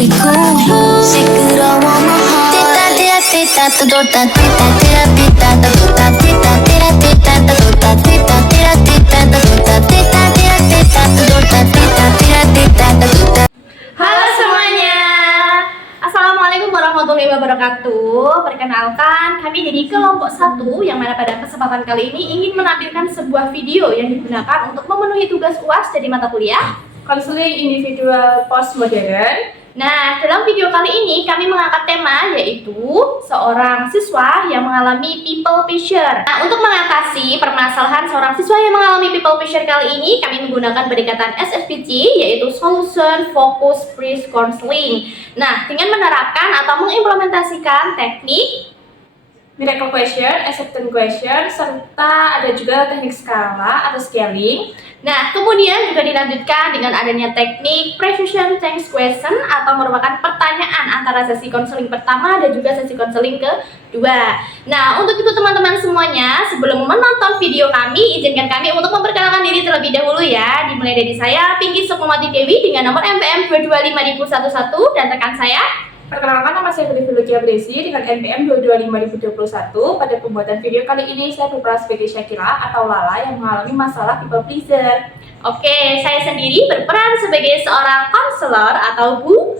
내리고 시끄러워 띠따 띠라 띠따 또또따 띠따 띠라 띠따 또또따 띠따 띠라 띠따 또또따 띠따 띠라 띠따 또또따 띠따 띠라 띠따 또또따 띠따 띠라 띠따 또또따. Halo semuanya, Assalamualaikum warahmatullahi wabarakatuh. Perkenalkan, kami dari kelompok 1 yang mana pada kesempatan kali ini ingin menampilkan sebuah video yang digunakan untuk memenuhi tugas UAS dari mata kuliah Konseling Individual Postmodern. Nah, dalam video kali ini kami mengangkat tema yaitu seorang siswa yang mengalami people pleasure. Nah, untuk mengatasi permasalahan seorang siswa yang mengalami people pleasure kali ini, kami menggunakan pendekatan SFPC yaitu Solution Focus Price Counseling. Nah, dengan menerapkan atau mengimplementasikan teknik Miracle question, acceptance question, serta ada juga teknik skala atau scaling. Nah, kemudian juga dilanjutkan dengan adanya teknik precision thanks question atau merupakan pertanyaan antara sesi konseling pertama dan juga sesi konseling kedua. Nah, untuk itu teman-teman semuanya, sebelum menonton video kami, izinkan kami untuk memperkenalkan diri terlebih dahulu ya. Dimulai dari saya, Pinky Sukmawati Dewi dengan nomor MPM 225011 dan rekan saya. Perkenalkan, nama saya Lucia Bresi dengan NPM 225021. Pada pembuatan video kali ini saya berperan sebagai Syakira atau Lala yang mengalami masalah people pleaser. Oke, saya sendiri berperan sebagai seorang konselor atau Bu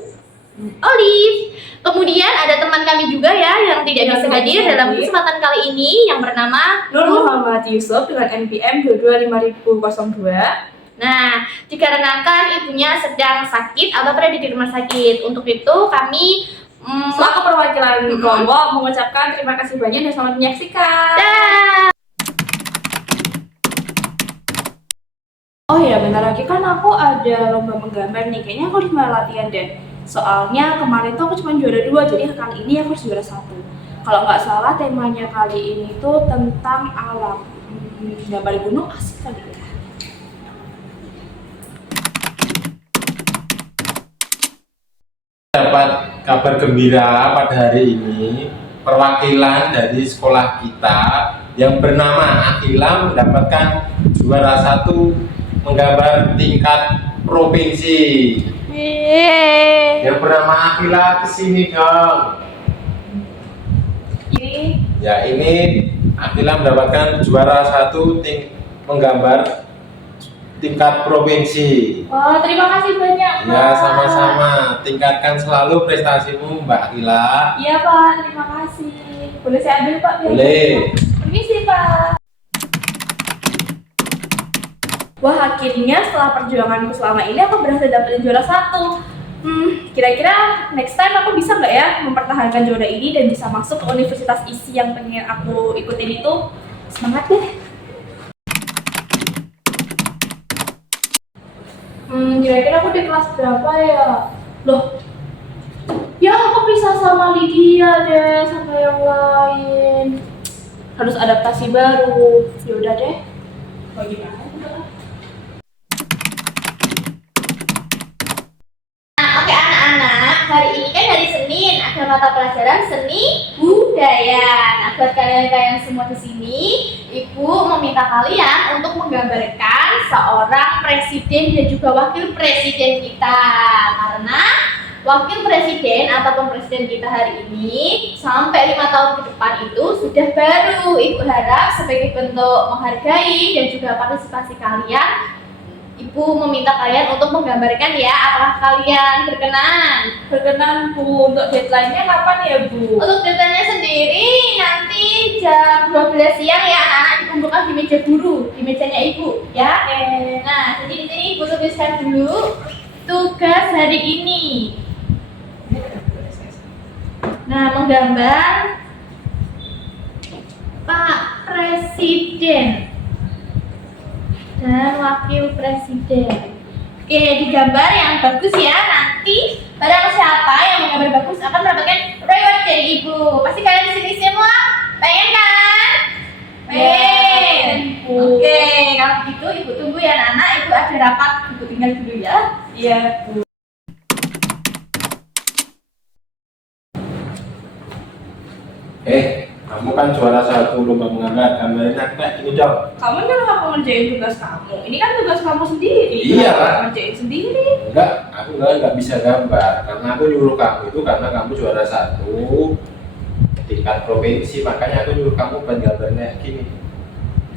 Olive. Kemudian ada teman kami juga ya yang tidak bisa hadir dalam kesempatan kali ini yang bernama Nur Muhammad Yusuf dengan NPM 225002. Nah, dikarenakan ibunya sedang sakit atau berada di rumah sakit. Untuk itu kami selaku perwakilan kelompok mengucapkan terima kasih banyak dan selamat menyaksikan. Oh ya, bentar lagi kan aku ada lomba menggambar nih. Kayaknya aku harus mulai latihan deh. Soalnya kemarin tuh aku cuma juara 2, jadi kali ini aku harus juara 1. Kalau nggak salah temanya kali ini tuh tentang alam. Gambar gunung asik kali ya. Dapat kabar gembira pada hari ini, perwakilan dari sekolah kita yang bernama Akila mendapatkan juara 1 menggambar tingkat provinsi. Yang bernama Akila kesini dong. Ini Akila mendapatkan juara 1 menggambar tingkat provinsi. Oh, terima kasih banyak, Pak. Ya, sama-sama. Tingkatkan selalu prestasimu, Mbak Akila. Iya, Pak. Terima kasih. Boleh saya ambil, Pak? Boleh. Permisi, Pak. Wah, akhirnya setelah perjuanganku selama ini aku berhasil dapetin juara 1. Kira-kira next time aku bisa nggak ya mempertahankan juara ini dan bisa masuk ke universitas isi yang pengen aku ikutin itu? Semangat deh. Kira-kira aku di kelas berapa ya? Loh, ya aku pisah sama Lydia deh, sama yang lain. Harus adaptasi baru. Yaudah deh. Bagaimana? Nah, oke anak-anak, hari ini kan hari Senin, ada mata pelajaran seni budaya. Nah, buat kalian semua di sini, Ibu meminta kalian untuk menggambarkan seorang presiden dan juga wakil presiden kita. Karena wakil presiden ataupun presiden kita hari ini sampai 5 tahun ke depan itu sudah baru. Ibu harap sebagai bentuk menghargai dan juga partisipasi kalian, Ibu meminta kalian untuk menggambarkan ya. Apakah kalian berkenan? Berkenan, Bu. Untuk deadline-nya kapan ya, Bu? Untuk deadline-nya sendiri nanti jam 12 siang ya anak-anak, dikumpulkan di meja guru, di mejanya Ibu ya. Nah, jadi di sini Ibu tuliskan dulu tugas hari ini. Nah, menggambar Pak Presiden dan Wakil Presiden. Oke, digambar yang bagus ya. Nanti barang siapa yang menggambar bagus akan mendapatkan reward dari Ibu. Pasti kalian di sini semua pengen kan? Pengen. Oke, kalau gitu Ibu tunggu ya anak. Ibu ada rapat, Ibu tinggal dulu ya. Iya, Bu. Kamu kan juara satu lomba menggambar, gambarin aku kayak gini dong. Kamu nyuruh aku ngerjain tugas kamu. Ini kan tugas kamu sendiri. Iya, Kamu Pak. ngerjain sendiri. Enggak, aku nggak bisa gambar karena aku nyuruh kamu itu karena kamu juara satu tingkat provinsi, makanya aku nyuruh kamu buat gambar kayak gini.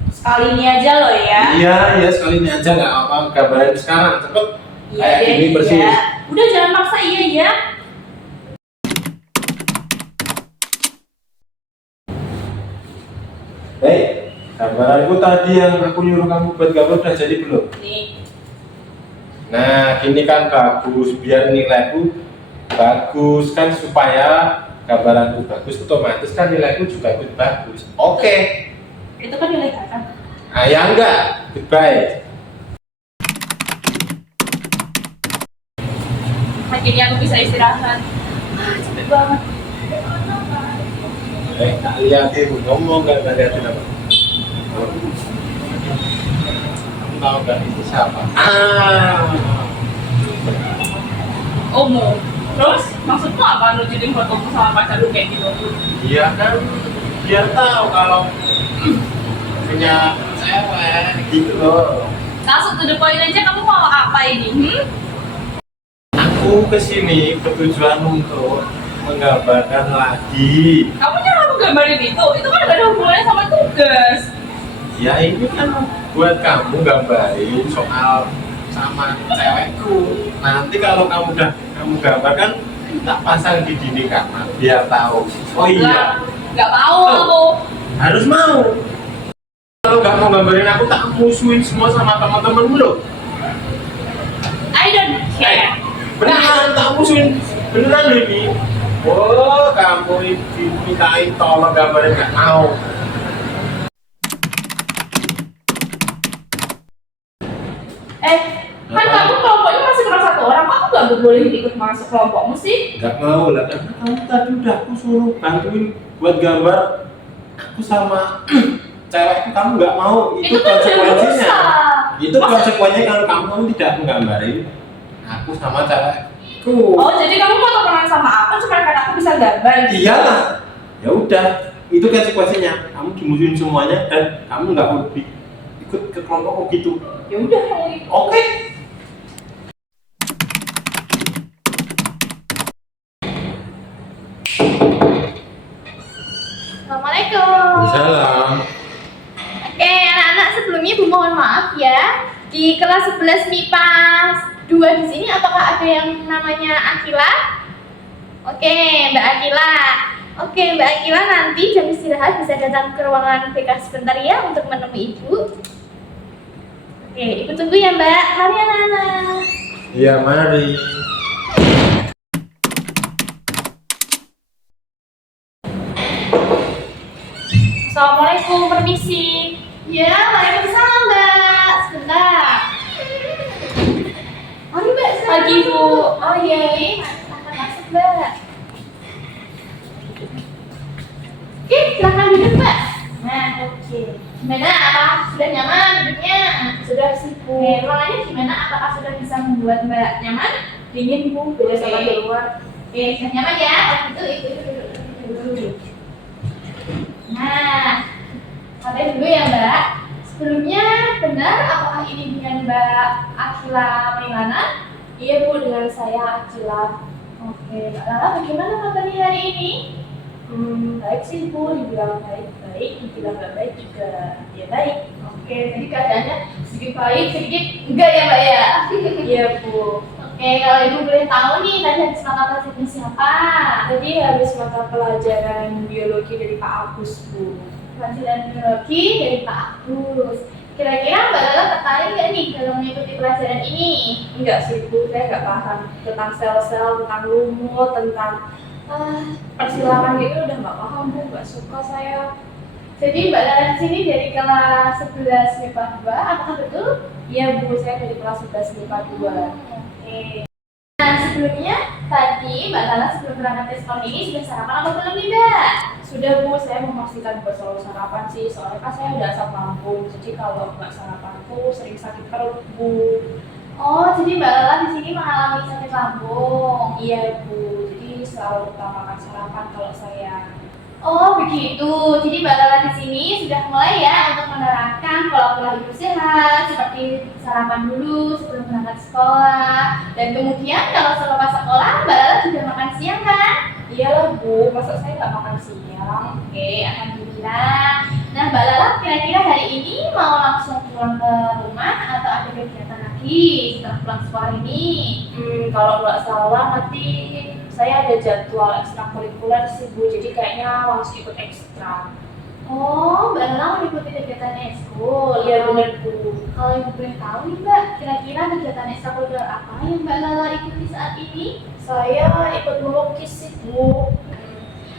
Sekali ini aja loh ya. Iya, iya sekali ini aja nggak apa gambarin sekarang cepet. Iya Kayak deh, gini persis. iya. Udah jangan maksa iya ya. Hei, gambaranku tadi yang aku nyuruh kamu buat gambar udah jadi belum? Nih. Nah, gini kan bagus, biar nilaiku bagus kan supaya gambaranku bagus, otomatis kan nilaiku juga ikut bagus. Oke. Itu kan nilai kakak. Ah, ya enggak, goodbye. Akhirnya aku bisa istirahat. Capek banget. Tak liatin, ngomong nggak liatin apa? Kamu tahu nggak itu siapa? Omo. Terus maksudmu apa nunjukin fotomu sama pacar lu kayak gitu? Iya kan, biar tahu kalau punya cewek gitu loh. Langsung to the point aja, kamu mau apa ini? Aku kesini bertujuan untuk menggambarkan lagi. Kamu nyuruh aku gambarin itu kan gak ada hubungannya sama tugas. Ya ini kan buat kamu gambarin soal sama cewekku. Nanti kalau kamu udah kamu gambarkan, tak pasang di dinding kamar biar tahu. Oh iya, Gak mau Oh. aku. harus mau. Kalau nggak mau gambarin aku tak musuhin semua sama teman-temanmu loh. I don't care. Beneran tak musuhin, beneran loh ini. Oh, kamu dimintain tolong gambarin nggak mau. Kan kamu kelompoknya masih kurang satu orang, kok aku gak boleh ikut masuk kelompokmu sih? Nggak mau lah, karena kamu tadi udah aku suruh bantuin buat gambar aku sama cewek itu kamu nggak mau. Itu kan konsekuensinya. dosa. Itu konsekuensinya kalau kamu tidak menggambarin aku sama cewekku. Oh, jadi kamu mau temenan sama aku cuma karena aku bisa gambar? Iyalah, ya udah, itu konsekuensinya. Kamu dimusuhin semuanya dan kamu nggak mau ikut ke kelompokku gitu. Ya udah kalau gitu. Oke. Assalamualaikum. Salam. Oke, anak-anak sebelumnya Ibu mohon maaf ya. Di kelas 11 MIPA 2 di sini apakah ada yang namanya Akila? Oke, Mbak Akila. Oke, Mbak Akila nanti jam istirahat bisa datang ke ruangan BK sebentar ya untuk menemui Ibu. Oke, Ibu tunggu ya Mbak. Mari anak-anak. Iya, mari. Assalamualaikum, permisi. Ya, waalaikumsalam Mbak. Sebentar. Mari Mbak, silakan. Pagi, Bu. Oh iya, silakan masuk Mbak. Oke, silakan duduk Mbak. Nah, oke. Gimana? Apa sudah nyaman duduknya? Sudah sih, Bu. Oke, ruangannya gimana? Apakah sudah bisa membuat Mbak nyaman? Dingin, Bu. Beda sama Oke. di luar. Oke, sudah nyaman ya? Oh, itu duduk. Nah, sampai dulu ya Mbak. Sebelumnya benar apakah ini dengan Mbak Akila Maulana? Iya, Bu, dengan saya Akila. Oke, Mbak Lala bagaimana kabarnya hari ini? Baik sih, Bu. Dibilang baik-baik, dibilang gak baik juga ya baik. Oke, jadi keadaannya sedikit baik, sedikit enggak ya Mbak ya? Iya, Bu. Oke, kalau Ibu boleh tahu nih tadi habis mata pelajaran siapa? Tadi habis mata pelajaran biologi dari Pak Agus, Bu. Pelajaran biologi dari Pak Agus. Kira-kira Mbak Lala tertarik nggak nih dalam mengikuti pelajaran ini? Enggak sih, Bu. Saya nggak paham tentang sel-sel, tentang lumut, tentang persilangan gitu udah nggak paham, Bu. Nggak suka saya. Jadi Mbak Lala di sini dari kelas 11 MIPA 2, apakah betul? Iya, Bu. Saya dari kelas 11 MIPA 2. Oke. Nah sebelumnya tadi Mbak Lala sebelum berangkat tes tahun ini sudah sarapan apa belum nih Mbak? Sudah, Bu. Saya memastikan buat selalu sarapan sih. Soalnya kan saya udah asam lambung. Jadi kalau nggak sarapan tuh sering sakit perut, Bu. Oh jadi Mbak Lala di sini mengalami sakit lambung. Iya, Bu. Jadi selalu utamakan sarapan kalau saya Oh begitu. Jadi Mbak Lala di sini sudah mulai ya untuk menerapkan pola-pola hidup sehat seperti sarapan dulu sebelum berangkat sekolah. Dan kemudian kalau selepas sekolah Mbak Lala juga makan siang kan? Iyalah Bu, masa saya nggak makan siang? Oke, alhamdulillah. Nah Mbak Lala kira-kira hari ini mau langsung pulang ke rumah atau ada kegiatan lagi setelah pulang sekolah ini? Kalau nggak salah nanti saya ada jadwal ekstrakurikuler sih Bu, jadi kayaknya langsung ikut ekstra. Oh, Mbak Lala mengikuti kegiatan ekskul. Iya benar Bu. Kalau ibu boleh tahu nih Mbak, kira-kira kegiatan ekstrakurikuler apa yang Mbak Lala ikuti saat ini? Saya ikut melukis sih Bu.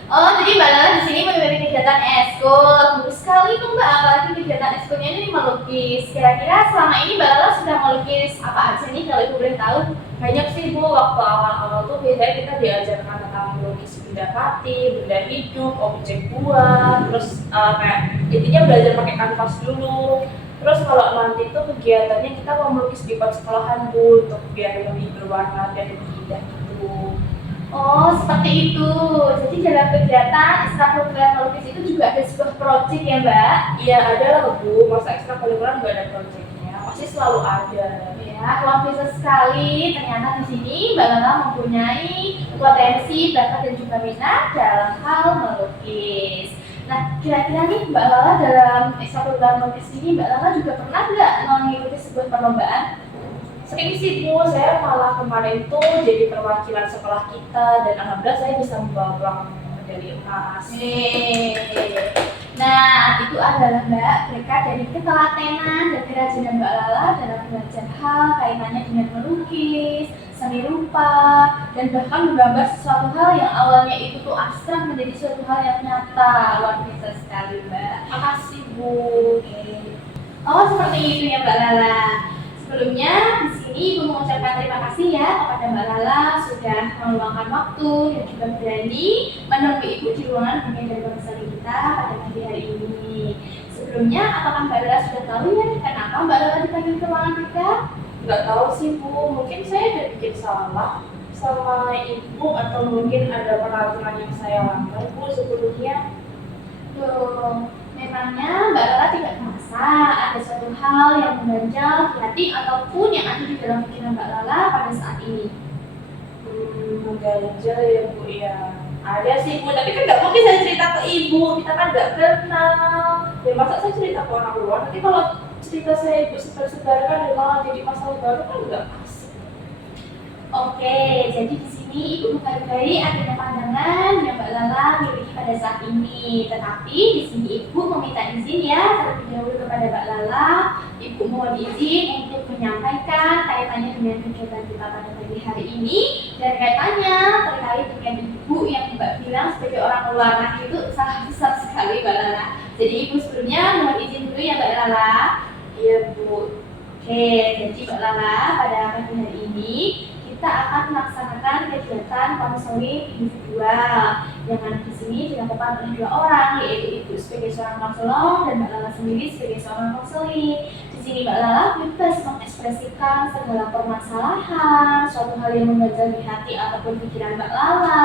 Oh, jadi Mbak Lala di sini mengikuti kegiatan ekskul. Bagus sekali tuh Mbak, apalagi kegiatan ekskulnya ini melukis. Kira-kira selama ini Mbak Lala sudah melukis apa aja nih kalau ibu boleh tahu? Banyak sih Bu, waktu awal-awal tuh biasanya kita diajarkan tentang melukis benda mati, benda hidup, objek buah, terus kayak intinya belajar pakai kanvas dulu. Terus kalau nanti tuh kegiatannya kita mau melukis di pas sekolahan Bu, untuk biar lebih berwarna dan lebih indah gitu. Oh, seperti itu. Jadi dalam kegiatan ekstrakurikuler melukis itu juga ada sebuah proyek ya Mbak? Iya ada lah Bu, masa ekstrakurikuler nggak ada proyeknya, pasti selalu ada. Ya, luar biasa sekali. Ternyata di sini Mbak Lala mempunyai potensi, bakat dan juga minat dalam hal melukis. Nah, kira-kira nih Mbak Lala dalam ekstrakurikuler melukis ini, Mbak Lala juga pernah nggak mengikuti sebuah perlombaan? Sering sih Bu, saya malah kemarin tuh jadi perwakilan sekolah kita dan alhamdulillah saya bisa membawa pulang medali emas. Nah, itu adalah Mbak berkat dari ketelatenan dan kerajinan Mbak Lala dalam belajar hal kaitannya dengan melukis, seni rupa, dan bahkan menggambar sesuatu hal yang awalnya itu tuh abstrak menjadi suatu hal yang nyata. Luar biasa sekali Mbak. Makasih Bu. Oh, seperti itu ya Mbak Lala. Sebelumnya di sini Ibu mengucapkan terima kasih ya kepada Mbak Lala sudah meluangkan waktu dan juga berani menemui Ibu di ruangan bagian dari pemeriksaan kita pada pagi hari ini. Sebelumnya, apakah Mbak Lala sudah tahu ya kenapa Mbak Lala dipanggil ke ruangan kita? Nggak tahu sih Bu, mungkin saya ada bikin salah sama Ibu atau mungkin ada peraturan yang saya langgar Bu sebelumnya. Loh, memangnya Mbak Lala tidak merasa ada suatu hal yang mengganjal di hati ataupun yang ada di dalam pikiran Mbak Lala pada saat ini? Mengganjal ya Bu ya. Ada sih Bu, tapi kan nggak mungkin saya cerita ke Ibu, kita kan nggak kenal. Ya masa saya cerita ke orang luar, nanti kalau cerita saya Ibu sebar-sebarkan dan malah jadi masalah baru kan nggak asik. Oke, jadi di sini Ibu menghargai adanya pandangan yang Mbak Lala miliki pada saat ini. Tetapi di sini Ibu meminta izin ya terlebih dahulu kepada Mbak Lala. Ibu mohon izin untuk menyampaikan kaitannya dengan kegiatan kita pada pagi hari ini dan kaitannya terkait dengan Ibu yang Mbak bilang sebagai orang luar. Nah, itu sangat besar sekali Mbak Lala. Jadi Ibu sebelumnya mohon izin dulu ya Mbak Lala. Iya Bu. Oke, jadi Mbak Lala pada pagi hari ini kita akan melaksanakan kegiatan konseling individual yang mana di sini dilakukan oleh dua orang, yaitu Ibu sebagai seorang konselor dan Mbak Lala sendiri sebagai seorang konseling. Di sini Mbak Lala bebas mengekspresikan segala permasalahan, suatu hal yang mengganjal di hati ataupun pikiran Mbak Lala,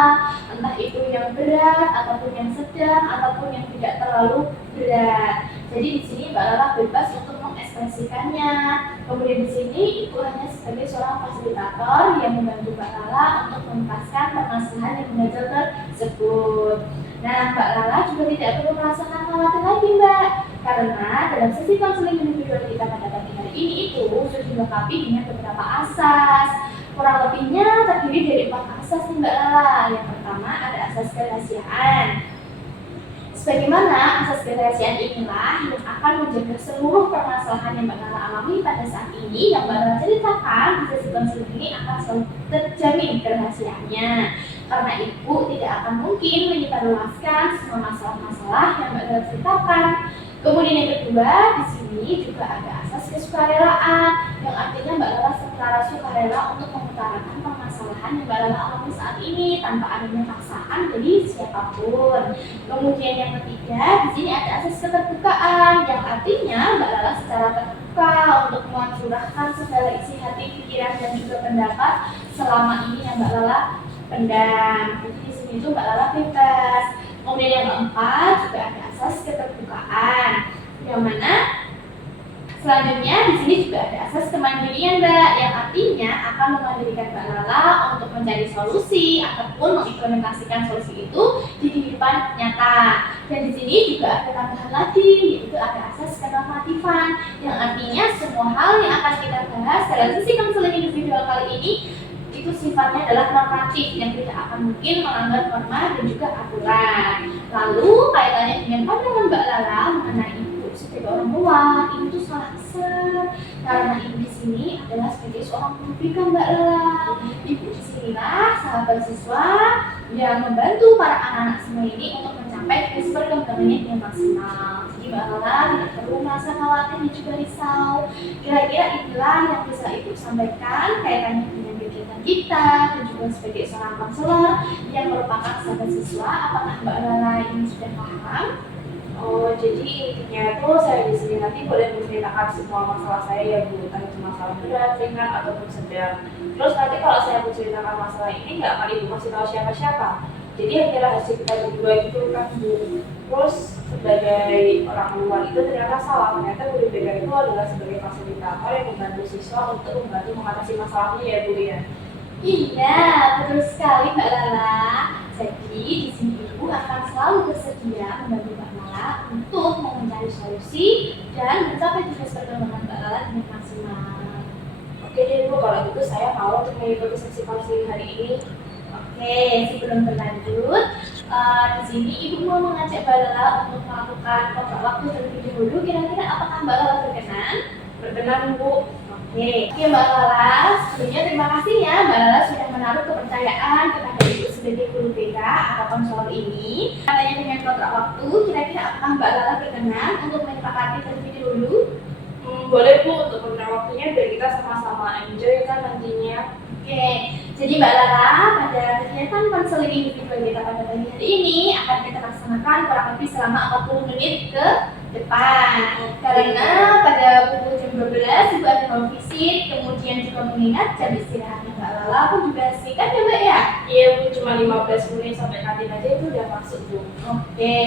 entah itu yang berat ataupun yang sedang ataupun yang tidak terlalu berat. Jadi di sini Mbak Lala bebas untuk mengekspresikannya. Kemudian di sini Ibu hanya sebagai seorang fasilitator yang membantu Mbak Lala untuk menuntaskan permasalahan yang mengganjal tersebut. Nah, Mbak Lala juga tidak perlu merasakan khawatir lagi Mbak, karena dalam sesi konseling individual kita pada pagi hari ini itu sudah dilengkapi dengan beberapa asas. Kurang lebihnya terdiri dari 4 asas nih Mbak Lala. Yang pertama ada asas kerahasiaan. Sebagaimana asas kerahasiaan inilah yang akan menjaga seluruh permasalahan yang Mbak Lala alami pada saat ini yang Mbak Lala ceritakan di sesi konseling ini akan selalu terjamin kerahasiaannya. Karena Ibu tidak akan mungkin menyebarluaskan semua masalah-masalah yang Mbak Lala ceritakan. Kemudian yang kedua, di sini juga ada asas kesukarelaan yang artinya Mbak Lala secara sukarela untuk mengutarakan permasalahan yang Mbak Lala alami saat ini tanpa adanya paksaan dari siapapun. Kemudian yang ketiga, di sini ada asas keterbukaan yang artinya Mbak Lala secara terbuka untuk mencurahkan segala isi hati, pikiran dan juga pendapat selama ini yang Mbak Lala pendam. Jadi di sini itu Mbak Lala bebas. Kemudian yang keempat juga ada asas keterbukaan, yang mana selanjutnya di sini juga ada asas kemandirian, Mbak, yang artinya akan memandirikan Mbak Lala untuk mencari solusi ataupun mengimplementasikan solusi itu di kehidupan nyata. Dan di sini juga ada tambahan lagi, yaitu ada asas kenormatifan, yang artinya semua hal yang akan kita bahas dalam sesi konseling individual kali ini itu sifatnya adalah normatif yang tidak akan mungkin melanggar norma dan juga aturan. Lalu kaitannya dengan pandangan Mbak Lala mengenai ibu sebagai orang tua, ini tuh salah besar karena ibu di sini adalah sebagai seorang pendidikan, Mbak Lala. Ibu di sinilah sahabat siswa yang membantu para anak-anak semua ini untuk mencapai garis perkembangannya yang maksimal. Jadi Mbak Lala tidak perlu merasa khawatir dan juga risau. Kira-kira inilah yang bisa ibu sampaikan kaitannya dengan kegiatan kita dan juga sebagai seorang konselor yang merupakan sahabat siswa. Apakah Mbak Lala ini sudah paham? Oh, jadi intinya tuh saya di sini nanti boleh menceritakan semua masalah saya ya Bu, entah itu masalah berat, ringan, ataupun sedang. Terus nanti kalau saya menceritakan masalah ini nggak akan Ibu kasih tahu siapa-siapa. Jadi hanya rahasia kita berdua gitu kan Bu. Terus sebagai orang luar itu ternyata salah, ternyata guru BK itu adalah sebagai fasilitator yang membantu siswa untuk membantu mengatasi masalahnya ya Bu ya. Iya, betul sekali Mbak Lala. Jadi di sini Ibu akan selalu bersedia membantu Mbak Lala untuk mencari solusi dan mencapai tugas perkembangan Mbak Lala dengan maksimal. Oke deh Bu, kalau gitu saya mau untuk mengikuti sesi konseling hari ini. Oke, sebelum berlanjut, di sini Ibu mau mengajak Mbak Lala untuk melakukan kontrak waktu terlebih dahulu. Kira-kira apakah Mbak Lala berkenan? Berkenan Bu. Oke, Mbak Lala, sebelumnya terima kasih ya Mbak Lala sudah menaruh kepercayaan kepada Ibu sebagai guru BK atau konselor ini. Katanya dengan kontrak waktu, kira-kira apakah Mbak Lala berkenan untuk menyepakati terlebih dahulu? Boleh Bu, untuk kontrak waktunya biar kita sama-sama enjoy kan nantinya. Oke, jadi Mbak Lala, pada kegiatan konseling individual kita pada pagi hari ini akan kita laksanakan kurang lebih selama 40 menit ke depan. Karena pada pukul jam 12 Ibu ada home visit, kemudian juga mengingat jam istirahatnya Mbak Lala pun juga singkat ya Mbak ya? Iya Bu, cuma 15 menit sampai kantin aja itu udah masuk Bu. Oke,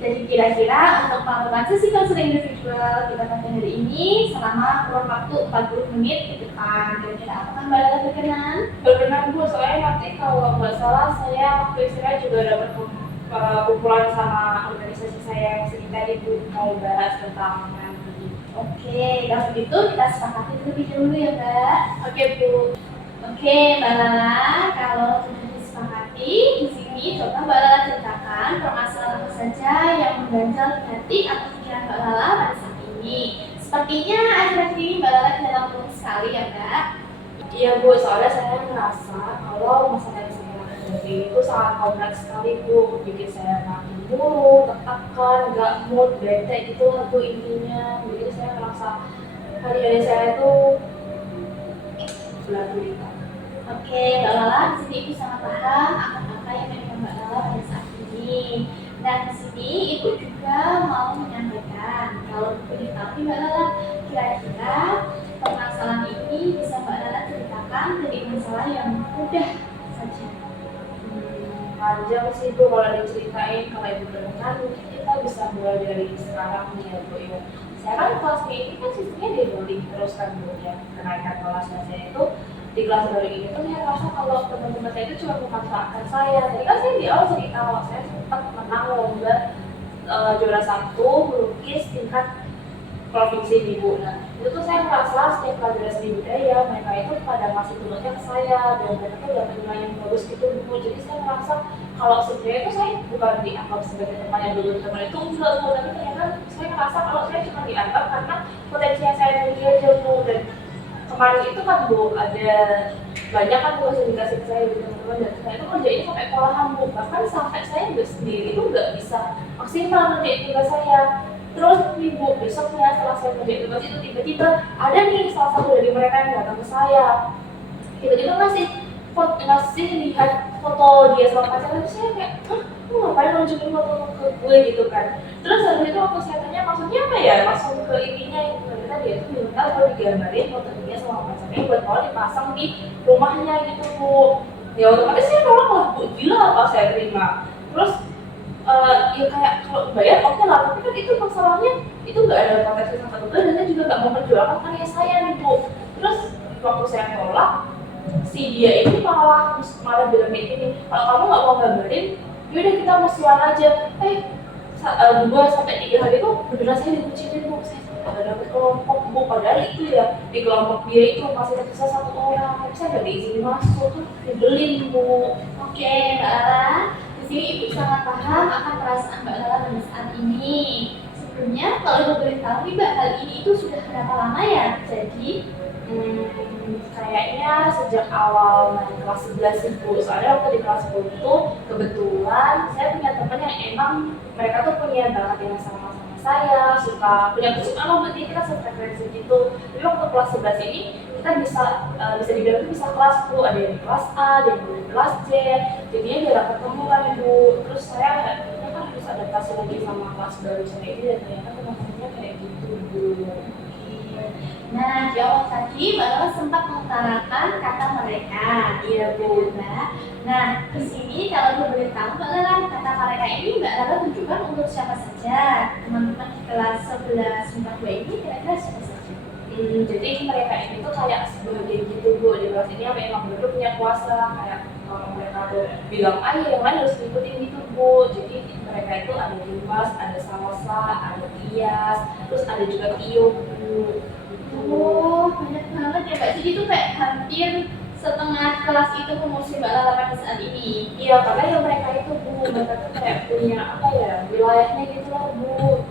jadi kira-kira untuk melakukan sesi konseling individual kita pada hari ini selama kurang waktu 40 menit ke depan. Kira-kira apakah Mbak Lala berkenan? Berkenan Bu, soalnya nanti kalau nggak salah saya waktu istirahat juga dapat kumpulan sama organisasi saya yang sekitar itu mau bahas tentang nanti. Oke, kalau begitu kita sepakati terlebih dahulu ya Mbak. Oke Bu. Oke Mbak Lala, kalau sudah disepakati di sini coba Mbak Lala ceritakan permasalahan apa saja yang mengganjal di hati atau pikiran Mbak Lala pada saat ini. Sepertinya akhir-akhir ini Mbak Lala dalam belum sekali ya Mbak. Iya Bu, soalnya saya merasa kalau masalah yang saya hadapi itu sangat kompleks sekali Bu. Bikin saya makin mulu, tertekan, gak mood, bete gitu lah Bu intinya. Jadi saya merasa hari-hari saya itu berat gulita. Oke Mbak Lala, di sini Ibu sangat paham akan apa yang menimpa Mbak Lala pada saat ini. Dan di sini Ibu juga mau menyampaikan kalau boleh tahu Mbak Lala, kira-kira permasalahan ini bisa Mbak Lala ceritakan dari masalah yang mudah saja. Panjang sih Bu kalau diceritain, kalau Ibu berkenan mungkin kita bisa mulai dari sekarang nih ya Bu ya. Saya kan kelas ini kan sistemnya di rolling terus kan Bu ya, kenaikan kelasnya saya itu di kelas baru ini tuh saya rasa kalau teman-teman saya itu cuma memanfaatkan saya. Jadi kan saya di awal cerita kalau saya sempat menang lomba juara 1 melukis tingkat provinsi di Bu. Nah, itu tuh saya merasa setiap pelajaran seni budaya mereka itu pada ngasih tunutnya ke saya dan mereka tuh dapat nilai yang bagus gitu Bu. Jadi saya merasa kalau sebenarnya itu saya bukan dianggap sebagai teman yang dulu teman itu enggak Bu, tapi ternyata saya merasa kalau saya cuma dianggap karena potensi yang saya miliki aja Bu. Dan kemarin itu kan Bu ada banyak kan Bu yang dikasih ke saya dari teman-teman dan saya itu kerjanya sampai kewalahan Bu, bahkan sampai saya sendiri itu nggak bisa maksimal ngerjain tugas saya. Terus Ibu besoknya setelah saya kerjain tugas itu tiba-tiba ada nih salah satu dari mereka yang datang ke saya, tiba-tiba ngasih lihat foto dia sama pacarnya. Terus saya kayak, lu ngapain nunjukin foto ke gue gitu kan. Terus habis itu waktu saya tanya maksudnya apa ya, langsung ke intinya yang ternyata dia tuh minta kalau digambarin foto dia sama pacarnya buat mau dipasang di rumahnya gitu Bu. Ya otomatis saya nolak lah Bu, gila apa saya terima. Terus Ya kayak kalau bayar oke lah, tapi kan itu masalahnya itu nggak ada proteksi sama dokter dan saya juga nggak mau memperjuangkan karya saya nih Bu. Terus waktu saya tolak, si dia ini malah bilang kayak gini, kalau kamu nggak mau gambarin, yaudah kita musuhan aja. 2 sampai 3 hari itu beneran saya dibucinin Bu, saya nggak dapet kelompok Bu, padahal itu ya di kelompok dia itu masih tersisa 1 orang, tapi saya nggak diizinin masuk, kan dibelin Bu. Oke, Mbak Lala, di sini Ibu sangat paham akan perasaan Mbak Lala pada saat ini. Sebelumnya, kalau Ibu boleh tahu nih Mbak, hal ini itu sudah berapa lama ya terjadi? Kayaknya sejak awal main kelas 11 sih Bu. Soalnya waktu di kelas 10 itu kebetulan saya punya teman yang emang mereka tuh punya bakat yang sama saya, punya kesukaan loh, berarti kita sefrekuensi gitu. Tapi waktu kelas 11 ini kita bisa dibilang bisa kelas Bu, ada yang di kelas A, ada yang di kelas C, jadinya jarang ketemu kan Bu. Terus saya kan harus adaptasi lagi sama kelas baru saya ini dan ternyata teman-temannya kayak gitu Bu. Nah, di awal tadi Mbak Lala sempat mengutarakan kata mereka. Iya Bu, Mbak. Nah, di sini kalau Ibu boleh tahu Mbak Lala, kata mereka ini Mbak Lala tunjukkan untuk siapa saja? Teman-teman di kelas 11 42 ini kira-kira siapa saja? Jadi mereka ini tuh kayak sebagai gitu Bu, di kelas ini yang memang betul punya kuasa, kayak kalau mereka tuh bilang ayo yang lain harus ngikutin gitu Bu. Jadi mereka itu ada Dimas, ada Salsa, ada Tias, terus ada juga Tio Bu. Oh, banyak banget ya Mbak. Jadi itu kayak hampir setengah kelas itu memusuhi Mbak Lala pada saat ini. Iya, karena ya mereka itu Bu, mereka tuh kayak punya apa ya, wilayahnya gitu lah Bu.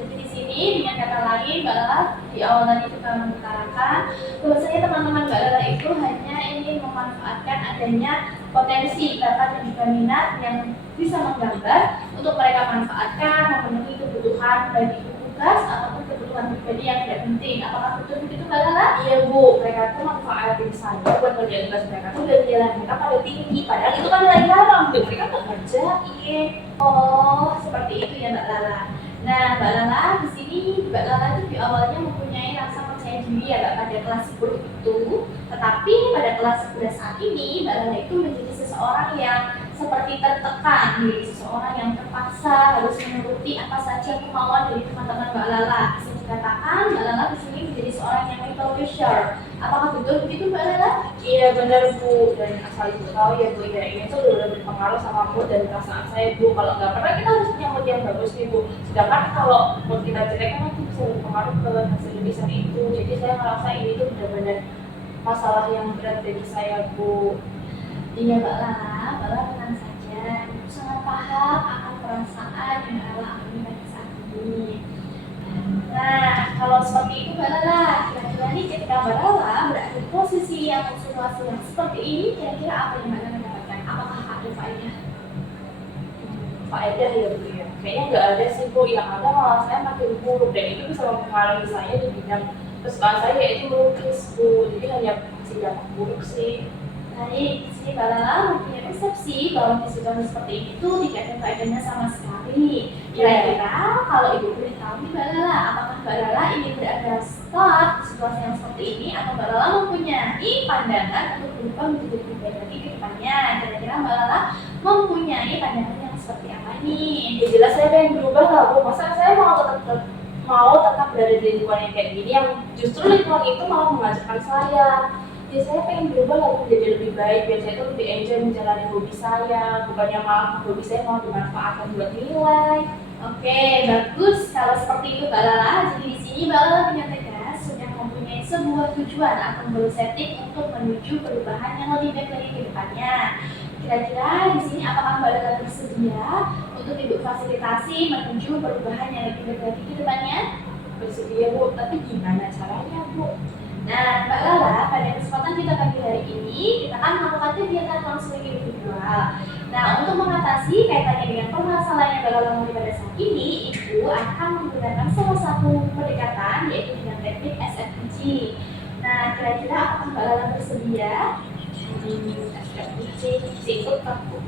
Jadi di sini dengan kata lain Mbak Lala di awal tadi juga mengutarakan bahwasanya teman-teman Mbak Lala itu hanya ingin memanfaatkan adanya potensi bakat dan juga minat yang bisa menggambar untuk mereka manfaatkan memenuhi kebutuhan baik itu tugas ataupun kebutuhan pribadi yang tidak penting. Apakah betul begitu Mbak Lala? Iya Bu, mereka tuh manfaatin saya buat kerjaan tugas mereka tuh dan nilai mereka pada tinggi, padahal itu kan nilai haram Bu, mereka nggak ngerjain. Oh, seperti itu ya Mbak Lala. Nah, Mbak Lala di sini Mbak Lala itu di awalnya mempunyai rasa percaya diri ya Mbak pada kelas 10 itu, tetapi pada kelas 11 saat ini Mbak Lala itu menjadi seseorang yang seperti tertekan, menjadi seseorang yang terpaksa harus menuruti apa saja kemauan dari teman-teman Mbak Lala. Bisa dikatakan Mbak Lala di sini menjadi seorang yang people pleaser. Apakah betul begitu Mbak Lala? Iya benar Bu, dan asal ibu tahu ya Bu, ya ini tuh udah berpengaruh sama mood dan perasaan saya Bu. Kalau nggak pernah kita harus punya mood yang bagus nih Bu. Sedangkan kalau mood kita jelek kan itu bisa berpengaruh ke hasil lukisan itu. Jadi saya merasa ini tuh benar-benar masalah yang berat bagi saya Bu. Iya Mbak Lala tenang saja. Ibu sangat paham akan perasaan yang Mbak Lala alami pada saat ini. Nah, kalau seperti itu Mbak Lala, kira-kira nih ketika Mbak Lala berada di posisi yang situasi yang seperti ini, kira-kira apa yang Mbak Lala dapatkan? Apakah ada faedah? Faedah ya Bu ya. Kayaknya nggak ada sih Bu, yang ada malah saya makin buruk dan itu bisa mempengaruhi saya di bidang kesukaan saya yaitu melukis Bu. Jadi hanya masih dampak buruk sih. Baik, di sini Mbak Lala mempunyai persepsi bahwa di situasi seperti itu tidak ada faedahnya sama sekali. Kira-kira kalau Ibu boleh tahu nih Mbak Lala, apakah Mbak Lala ingin berada start di situasi yang seperti ini atau Mbak Lala mempunyai pandangan untuk berubah menjadi lebih baik lagi ke depannya? Kira-kira Mbak Lala mempunyai pandangan yang seperti apa nih? Ya jelas saya pengen berubah lah Bu, masa saya mau tetap berada di lingkungan yang kayak gini yang justru lingkungan itu malah mengajarkan saya. Ya saya pengen berubah lah menjadi lebih baik, biar saya tuh lebih enjoy menjalani hobi saya, bukannya malah hobi saya mau dimanfaatkan buat nilai. Oke, bagus kalau seperti itu Mbak Lala. Jadi di sini Mbak Lala punya tegas sudah mempunyai sebuah tujuan atau goal setting untuk menuju perubahan yang lebih baik lagi ke depannya. Kira-kira di sini apakah Mbak Lala bersedia untuk Ibu fasilitasi menuju perubahan yang lebih baik lagi ke depannya? Bersedia Bu, tapi gimana caranya Bu? Nah, Mbak Lala, pada kesempatan kita pagi hari ini, kita akan melakukan kegiatan konseling individual. Nah, untuk mengatasi kaitannya dengan permasalahan yang Mbak Lala alami pada saat ini, Ibu akan menggunakan salah satu pendekatan, yaitu dengan teknik SFPG. Nah, kira-kira apakah Mbak Lala bersedia? SFPG ikut aku.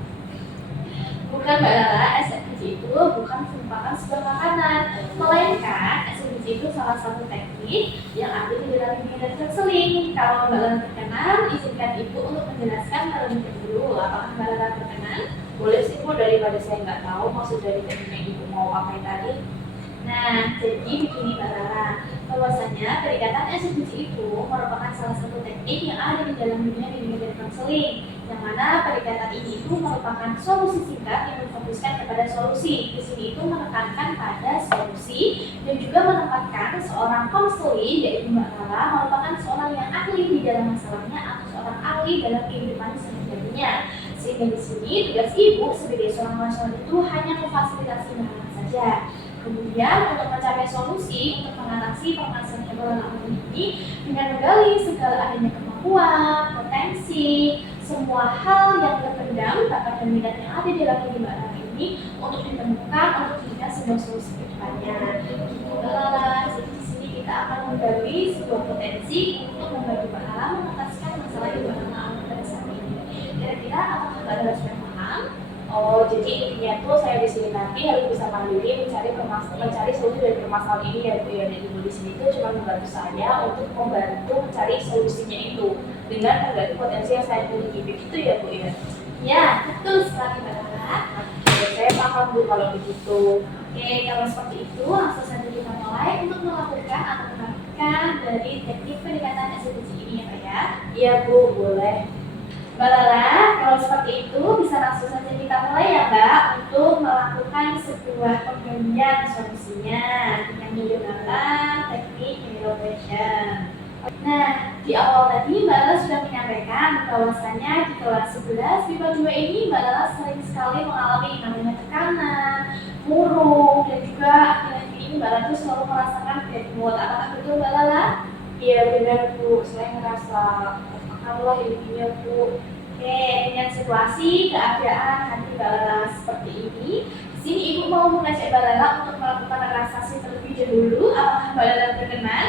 Bukan Mbak Lala, SFPG itu bukan merupakan sebuah makanan, melainkan SFPG itu salah satu teknik yang ada di dalam bimbingan konseling. Kalau Mbak Lala berkenan, izinkan Ibu untuk menjelaskan terlebih dahulu. Apakah Mbak Lala berkenan? Boleh sih Bu, dari daripada saya nggak tahu maksud dari teknik yang ibu mau pakai tadi. Nah, jadi begini Mbak Lala, bahwasanya pendekatan eksekusi itu merupakan salah satu teknik yang ada di dalam dunia bimbingan dan konseling, yang mana pendekatan ini itu merupakan solusi singkat yang memfokuskan kepada solusi. Di sini itu menekankan pada solusi dan juga menempatkan seorang konseling yaitu Mbak Lala merupakan seorang yang ahli di dalam masalahnya atau seorang ahli dalam kehidupan sehari-harinya. Sehingga di sini tugas ibu sebagai seorang konselor itu hanya memfasilitasi Mbak Lala saja. Kemudian untuk mencapai solusi untuk mengatasi permasalahan yang berlaku ini dengan menggali segala adanya kemampuan, potensi, semua hal yang terpendam bakat dan minat yang ada di dalam diri Mbak Lala ini untuk ditemukan untuk dijadikan sebuah solusi ke depannya. Gitu Mbak Lala. Jadi di sini kita akan menggali sebuah potensi untuk membantu Mbak Lala mengataskan masalah yang Mbak Lala alami pada saat ini. Kira-kira apakah Mbak Lala sudah paham? Oh, jadi intinya tuh saya di sini nanti harus bisa mandiri mencari solusi dari permasalahan ini ya Bu ya. Dan ibu di sini tuh cuma membantu saya untuk membantu mencari solusinya itu dengan menggali potensi yang saya miliki begitu ya Bu ya. Ya, betul sekali Mbak Lala. Oke, saya paham Bu kalau begitu. Oke, kalau seperti itu langsung saja kita mulai untuk melakukan atau menerapkan dari teknik pendekatan eksekusi ini ya Pak ya. Iya Bu, boleh. Mbak Lala, kalau seperti itu bisa langsung saja kita mulai ya Mbak untuk melakukan sebuah penggantian solusinya dengan menggunakan teknik evaluation. Nah, di awal tadi Mbak Lala sudah menyampaikan bahwasanya di kelas 11 MIPA 2 ini Mbak Lala sering sekali mengalami namanya tekanan, murung, dan juga akhir-akhir ini Mbak Lala tuh selalu merasakan bad mood. Apakah betul Mbak Lala? Iya benar Bu, saya ngerasa Allah intinya Bu. Oke, dengan situasi keadaan hati Mbak Lala seperti ini, di sini Ibu mau mengajak Mbak Lala untuk melakukan relaksasi terlebih dahulu. Apakah Mbak Lala berkenan?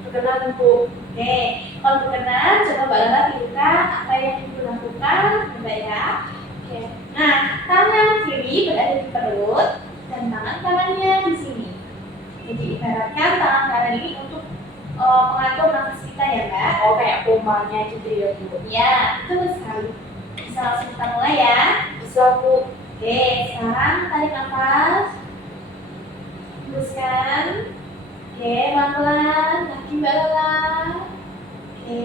Berkenan Bu. Oke, kalau berkenan, coba Mbak Lala tirukan apa yang Ibu lakukan, Mbak ya. Oke, nah tangan kiri berada di perut dan tangan kanannya di sini. Jadi ibaratkan tangan kanan ini untuk mengatur nafas kita ya Mbak. Oh kayak pompanya gitu ya Bu. Ya, betul sekali. Bisa langsung kita mulai ya. Bisa Bu. Oke, sekarang tarik nafas. Hembuskan. Oke, pelan-pelan. Lagi Mbak Lala. Oke,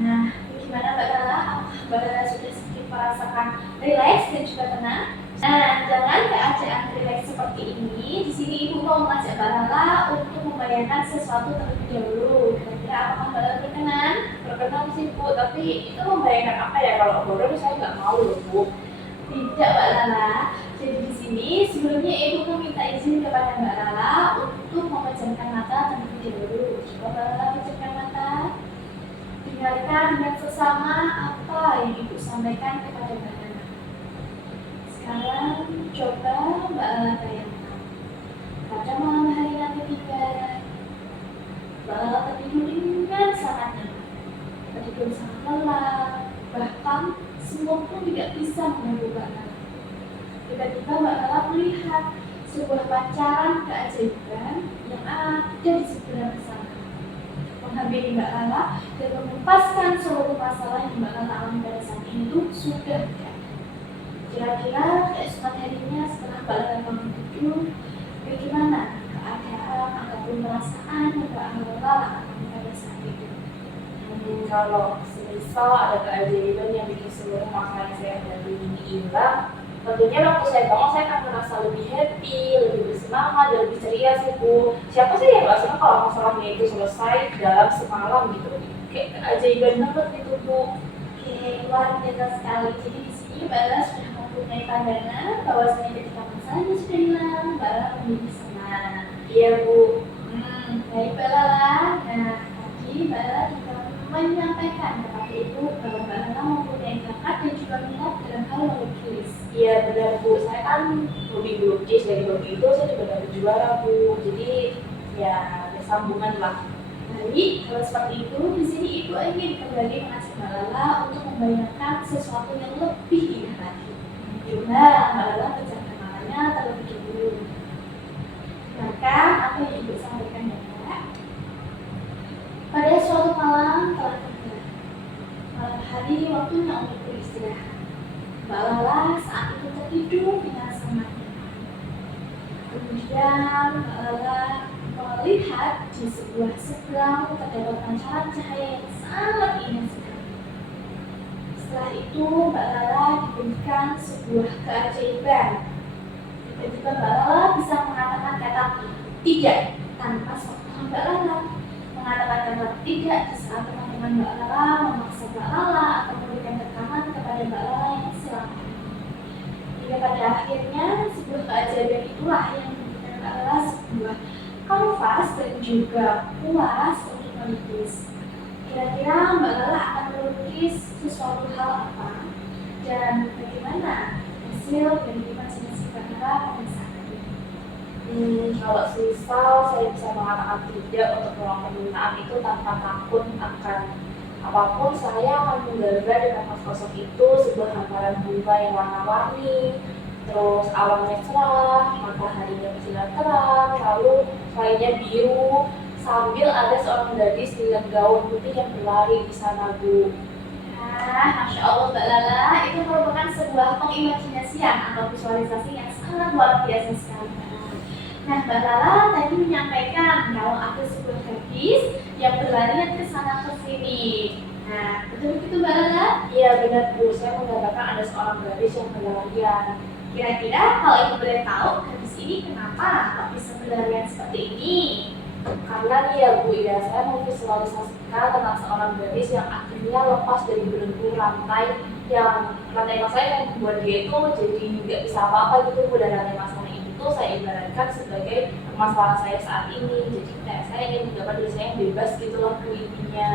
nah gimana Mbak Lala? Apakah Mbak Lala sudah sedikit merasakan relax dan juga tenang? Nah, dengan keadaan relax seperti ini, di sini Ibu mau mengajak Mbak Lala untuk membayangkan sesuatu terlebih dahulu. Kira-kira apakah Mbak Lala berkenan? Berkenan sih Bu, tapi itu membayangkan apa ya? Kalau horor saya nggak mau loh Bu. Tidak Mbak Lala. Jadi di sini sebelumnya Ibu meminta izin kepada Mbak Lala untuk memejamkan mata terlebih dahulu. Coba Mbak Lala pejamkan mata. Dengarkan dengan seksama apa yang Ibu sampaikan kepada Mbak Lala. Sekarang coba Mbak Lala bayangkan pada malam hari nanti tiba, Mbak Lala tertidur dengan sangat nyaman, tertidur sangat lelap, bahkan semua pun tidak bisa mengganggu Mbak Lala. Tiba-tiba Mbak Lala melihat sebuah pancaran keajaiban yang ada di sebelah sana, menghampiri Mbak Lala dan mengumpaskan seluruh masalah yang Mbak Lala alami pada saat itu sudah tidak. Kira-kira keesokan harinya setelah Mbak Lala bangun tidur, bagaimana keadaan ataupun perasaan yang Mbak Lala alami pada saat itu? Kalau semisal ada keajaiban yang bikin seluruh masalah yang saya hadapi ini hilang, tentunya waktu saya bangun saya akan merasa lebih happy, lebih bersemangat, dan lebih ceria sih Bu. Siapa sih yang nggak senang kalau masalahnya itu selesai dalam semalam gitu? Kayak keajaiban banget gitu Bu. Oke, luar biasa sekali. Jadi di sini Mbak Lala sudah mempunyai pandangan bahwasanya ketika masalahnya sudah hilang, Mbak Lala menjadi senang. Iya Bu. Baik Mbak Lala. Nah, tadi Mbak Lala juga menyampaikan kepada Ibu bahwa Mbak Lala mempunyai bakat dan juga minat dalam hal melukis. Iya benar Bu, saya kan hobi melukis, dari hobi itu saya juga dapat juara Bu. Jadi ya bersambungan lah. Baik, kalau seperti itu, di sini Ibu ingin kembali mengajak Mbak Lala untuk membayangkan sesuatu yang lebih indah lagi. Coba Mbak Lala pejamkan matanya terlebih dahulu. Maka apa yang Ibu sampaikan ya Kak? Pada suatu malam telah tiba. Malam hari waktunya untuk beristirahat. Mbak Lala saat itu tertidur dengan sangat nyenyak. Kemudian Mbak Lala melihat di sebuah seberang terdapat pancaran cahaya yang sangat indah sekali. Setelah itu Mbak Lala diberikan sebuah keajaiban. Tiba-tiba Mbak Lala bisa mengatakan kata tidak tanpa seorang Mbak Lala. Mengatakan kata tidak di saat teman-teman Mbak Lala memaksa Mbak Lala atau memberikan tekanan kepada Mbak Lala yang selama ini. Hingga pada akhirnya sebuah keajaiban itulah yang memberikan Mbak Lala sebuah kanvas dan juga kuas untuk melukis. Kira-kira Mbak Lala akan melukis sesuatu hal apa dan bagaimana hasil dari imajinasi Mbak Lala pada saat ini? Kalau semisal saya bisa mengatakan tidak untuk ruang permintaan itu tanpa takut akan apapun, saya akan menggambar dengan kanvas kosong itu sebuah hamparan bunga yang warna-warni, terus alamnya cerah, mataharinya bersinar terang, lalu lainnya biru, sambil ada seorang gadis dengan gaun putih yang berlari di sana, Bu. Nah, Masya Allah Mbak Lala, itu merupakan sebuah pengimajinasian atau visualisasi yang sangat luar biasa sekali. Nah, Mbak Lala tadi menyampaikan kalau ada sebuah gadis yang berlarian ke sana ke sini. Nah, betul begitu Mbak Lala? Iya benar, Bu, saya menggambarkan ada seorang gadis yang berlarian. Kira-kira kalau Ibu boleh tahu, gadis ini kenapa kok bisa berlarian seperti ini? Karena nih ya Bu ya, saya memvisualisasikan tentang seorang gadis yang akhirnya lepas dari belenggu rantai masalah yang membuat dia itu jadi nggak bisa apa-apa gitu Bu. Dan rantai masalah itu saya ibaratkan sebagai masalah saya saat ini. Jadi kayak saya ingin menggambar diri saya yang bebas gitu loh Bu intinya.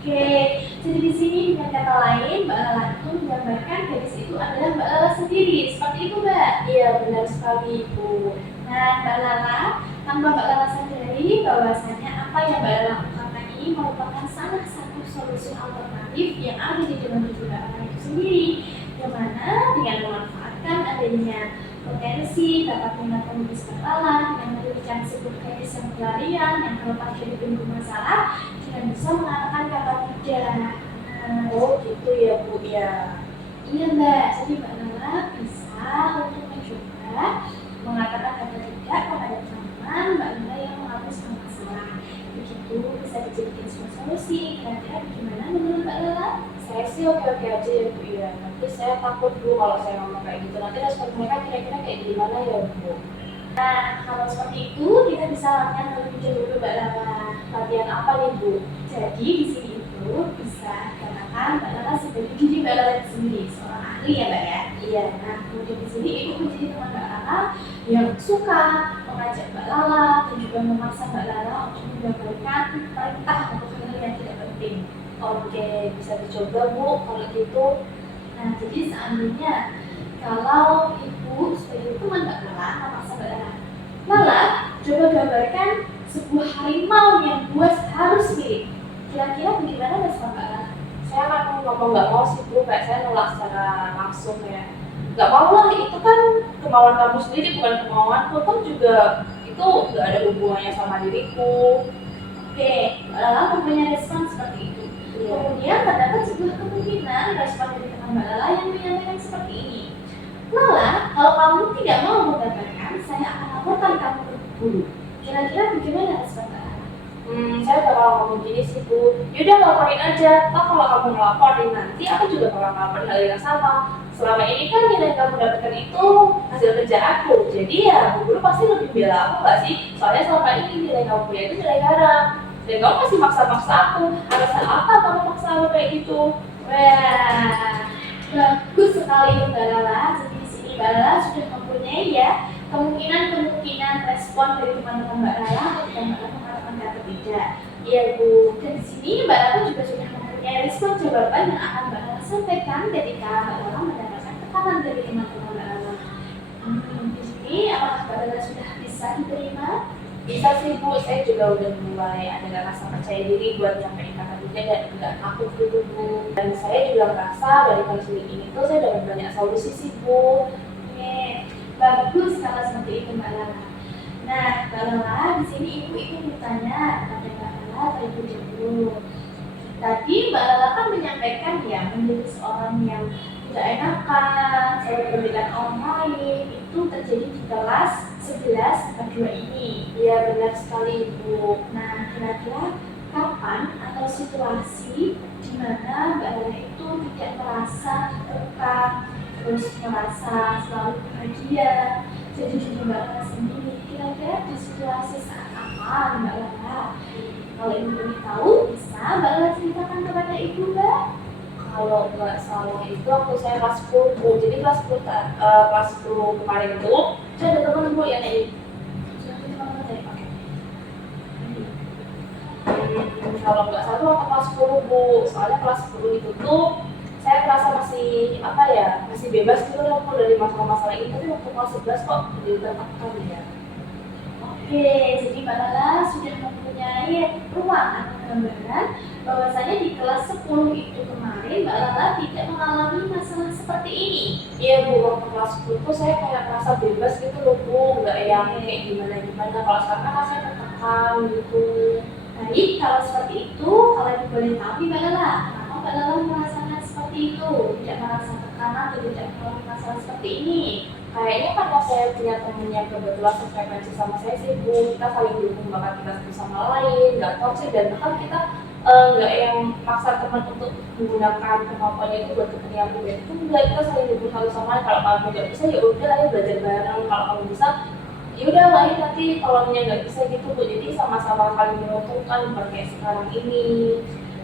Oke, jadi di sini dengan kata lain Mbak Lala itu menggambarkan gadis itu adalah Mbak Lala sendiri, seperti itu Mbak? Iya benar sekali Bu. Nah Mbak Lala, tanpa Mbak Lala sadari bahwasanya apa yang Mbak Lala lakukan ini merupakan salah satu solusi alternatif yang ada di dalam diri Mbak Lala itu sendiri, yang mana dengan memanfaatkan adanya potensi bakat minat penulis Mbak Lala dengan memberikan sebuah gadis yang berlarian yang terlepas dari belenggu masalah dengan bisa mengatakan kata tidak. Oh gitu ya Bu ya. Iya Mbak, jadi Mbak Lala bisa untuk mencoba mengatakan kata tidak kepada teman Mbak Lala yang mengalami sebuah masalah. Begitu bisa dijadikan sebuah solusi. Kira-kira bagaimana menurut Mbak Lala? Saya sih oke-oke aja ya Bu ya. Tapi saya takut Bu kalau saya ngomong kayak gitu. Nanti respon mereka kira-kira kayak gimana ya Bu? Nah, kalau seperti itu kita bisa latihan terlebih dahulu Mbak Lala. Latihan apa nih Bu? Jadi di sini itu bisa dikatakan Mbak Lala sebagai diri Mbak Lala sendiri, seorang ahli ya Mbak ya. Iya. Nah, kemudian di sini Ibu menjadi teman Mbak Lala yang suka mengajak Mbak Lala dan juga memaksa Mbak Lala untuk menggambarkan perintah untuk hal yang tidak penting. Oke, bisa dicoba Bu kalau gitu. Nah, jadi seandainya kalau Ibu sebagai teman Mbak Lala memaksa Mbak Lala, Lala coba gambarkan sebuah harimau yang buas harus mirip. Kira-kira bagaimana respon Mbak Lala? Saya akan ngomong nggak mau sih Bu, kayak saya nolak secara langsung ya. Nggak mau lah, itu kan kemauan kamu sendiri bukan kemauanku. Kan juga itu nggak ada hubungannya sama diriku. Oke, Mbak Lala mempunyai respon seperti itu. Iya. Kemudian terdapat sebuah kemungkinan respon dari teman Mbak Lala yang menyampaikan seperti ini. Lala, kalau kamu tidak mau menggambarkan, saya akan laporkan kamu ke guru. Kira-kira bagaimana respon Mbak Lala? Saya bakal ngomong gini sih Bu. Yaudah laporin aja. Toh kalau kamu ngelaporin nanti aku juga bakal ngelaporin hal yang sama. Selama ini kan nilai kamu dapatkan itu hasil kerja aku. Jadi ya Bu guru pasti lebih bela aku nggak sih? Soalnya selama ini nilai kamu punya itu nilai haram. Dan kamu masih maksa-maksa aku. Alasan apa kamu maksa aku kayak gitu? Wah, bagus sekali Mbak Lala. Jadi di sini Mbak Lala sudah mempunyai ya kemungkinan respon dari teman-teman Mbak Lala ketika Mbak Lala mengatakan kata tidak. Iya Bu. Dan di sini Mbak Lala juga sudah mempunyai respon jawaban yang akan Mbak Lala sampaikan ketika Mbak Lala mendapatkan tekanan dari teman-teman Mbak Lala. Di sini apakah Mbak Lala sudah bisa diterima? Bisa sih Bu, saya juga udah mulai ada rasa percaya diri buat nyampein kata tidak dan nggak takut gitu Bu. Dan saya juga merasa dari konseling ini tuh saya dapat banyak solusi sih Bu. Oke, bagus kalau seperti itu Mbak Lala. Nah, Mbak Lala, di sini Ibu ingin bertanya kepada Mbak Lala terlebih dahulu. Tadi Mbak Lala kan menyampaikan ya menjadi seorang yang tidak enakan, selalu berkata orang lain itu terjadi di kelas 11 IPA 2 ini. Iya benar sekali Ibu. Nah, kira-kira kapan atau situasi di mana Mbak Lala itu tidak merasa tertekan, terus merasa selalu bahagia, jadi diri Mbak Lala sendiri? Kira-kira di situasi saat apa Mbak Lala? Kalau Ibu boleh tahu, bisa Mbak Lala ceritakan kepada Ibu, Mbak? Kalau nggak salah itu waktu saya kelas 10 Bu. Jadi kelas 10 kemarin itu saya ada teman Bu yang kayak kalau nggak salah waktu kelas 10 Bu, soalnya kelas 10 itu tuh saya merasa masih apa ya, masih bebas gitu lah Bu dari masalah-masalah ini. Tapi waktu kelas 11 kok jadi tertekan ya. Oke, jadi Mbak Lala sudah mempunyai ruangan gambaran bahwasanya di kelas 10 itu kemarin Mbak Lala tidak mengalami masalah seperti ini. Iya Bu, waktu kelas 10 tuh saya kayak merasa bebas gitu loh Bu, nggak yang kayak gimana-gimana. Kalau sekarang kan saya tertekan gitu. Baik, kalau seperti itu, kalian boleh tahu nih Mbak Lala, kenapa Mbak Lala merasakan seperti itu? Tidak merasa tekanan atau tidak mengalami masalah seperti ini? Kayaknya karena saya punya temen yang kebetulan sefrekuensi sama saya sih Bu, kita saling dukung banget kita satu sama lain, nggak toxic dan bahkan kita nggak yang maksa teman untuk menggunakan kemampuannya itu buat kepentingan pribadi itu enggak, kita saling dukung satu sama lain. Kalau kamu nggak bisa ya udah ayo belajar bareng, kalau kamu bisa ya udah lain nanti tolongnya nggak bisa gitu Bu, jadi sama-sama saling menguntungkan bukan kayak sekarang ini.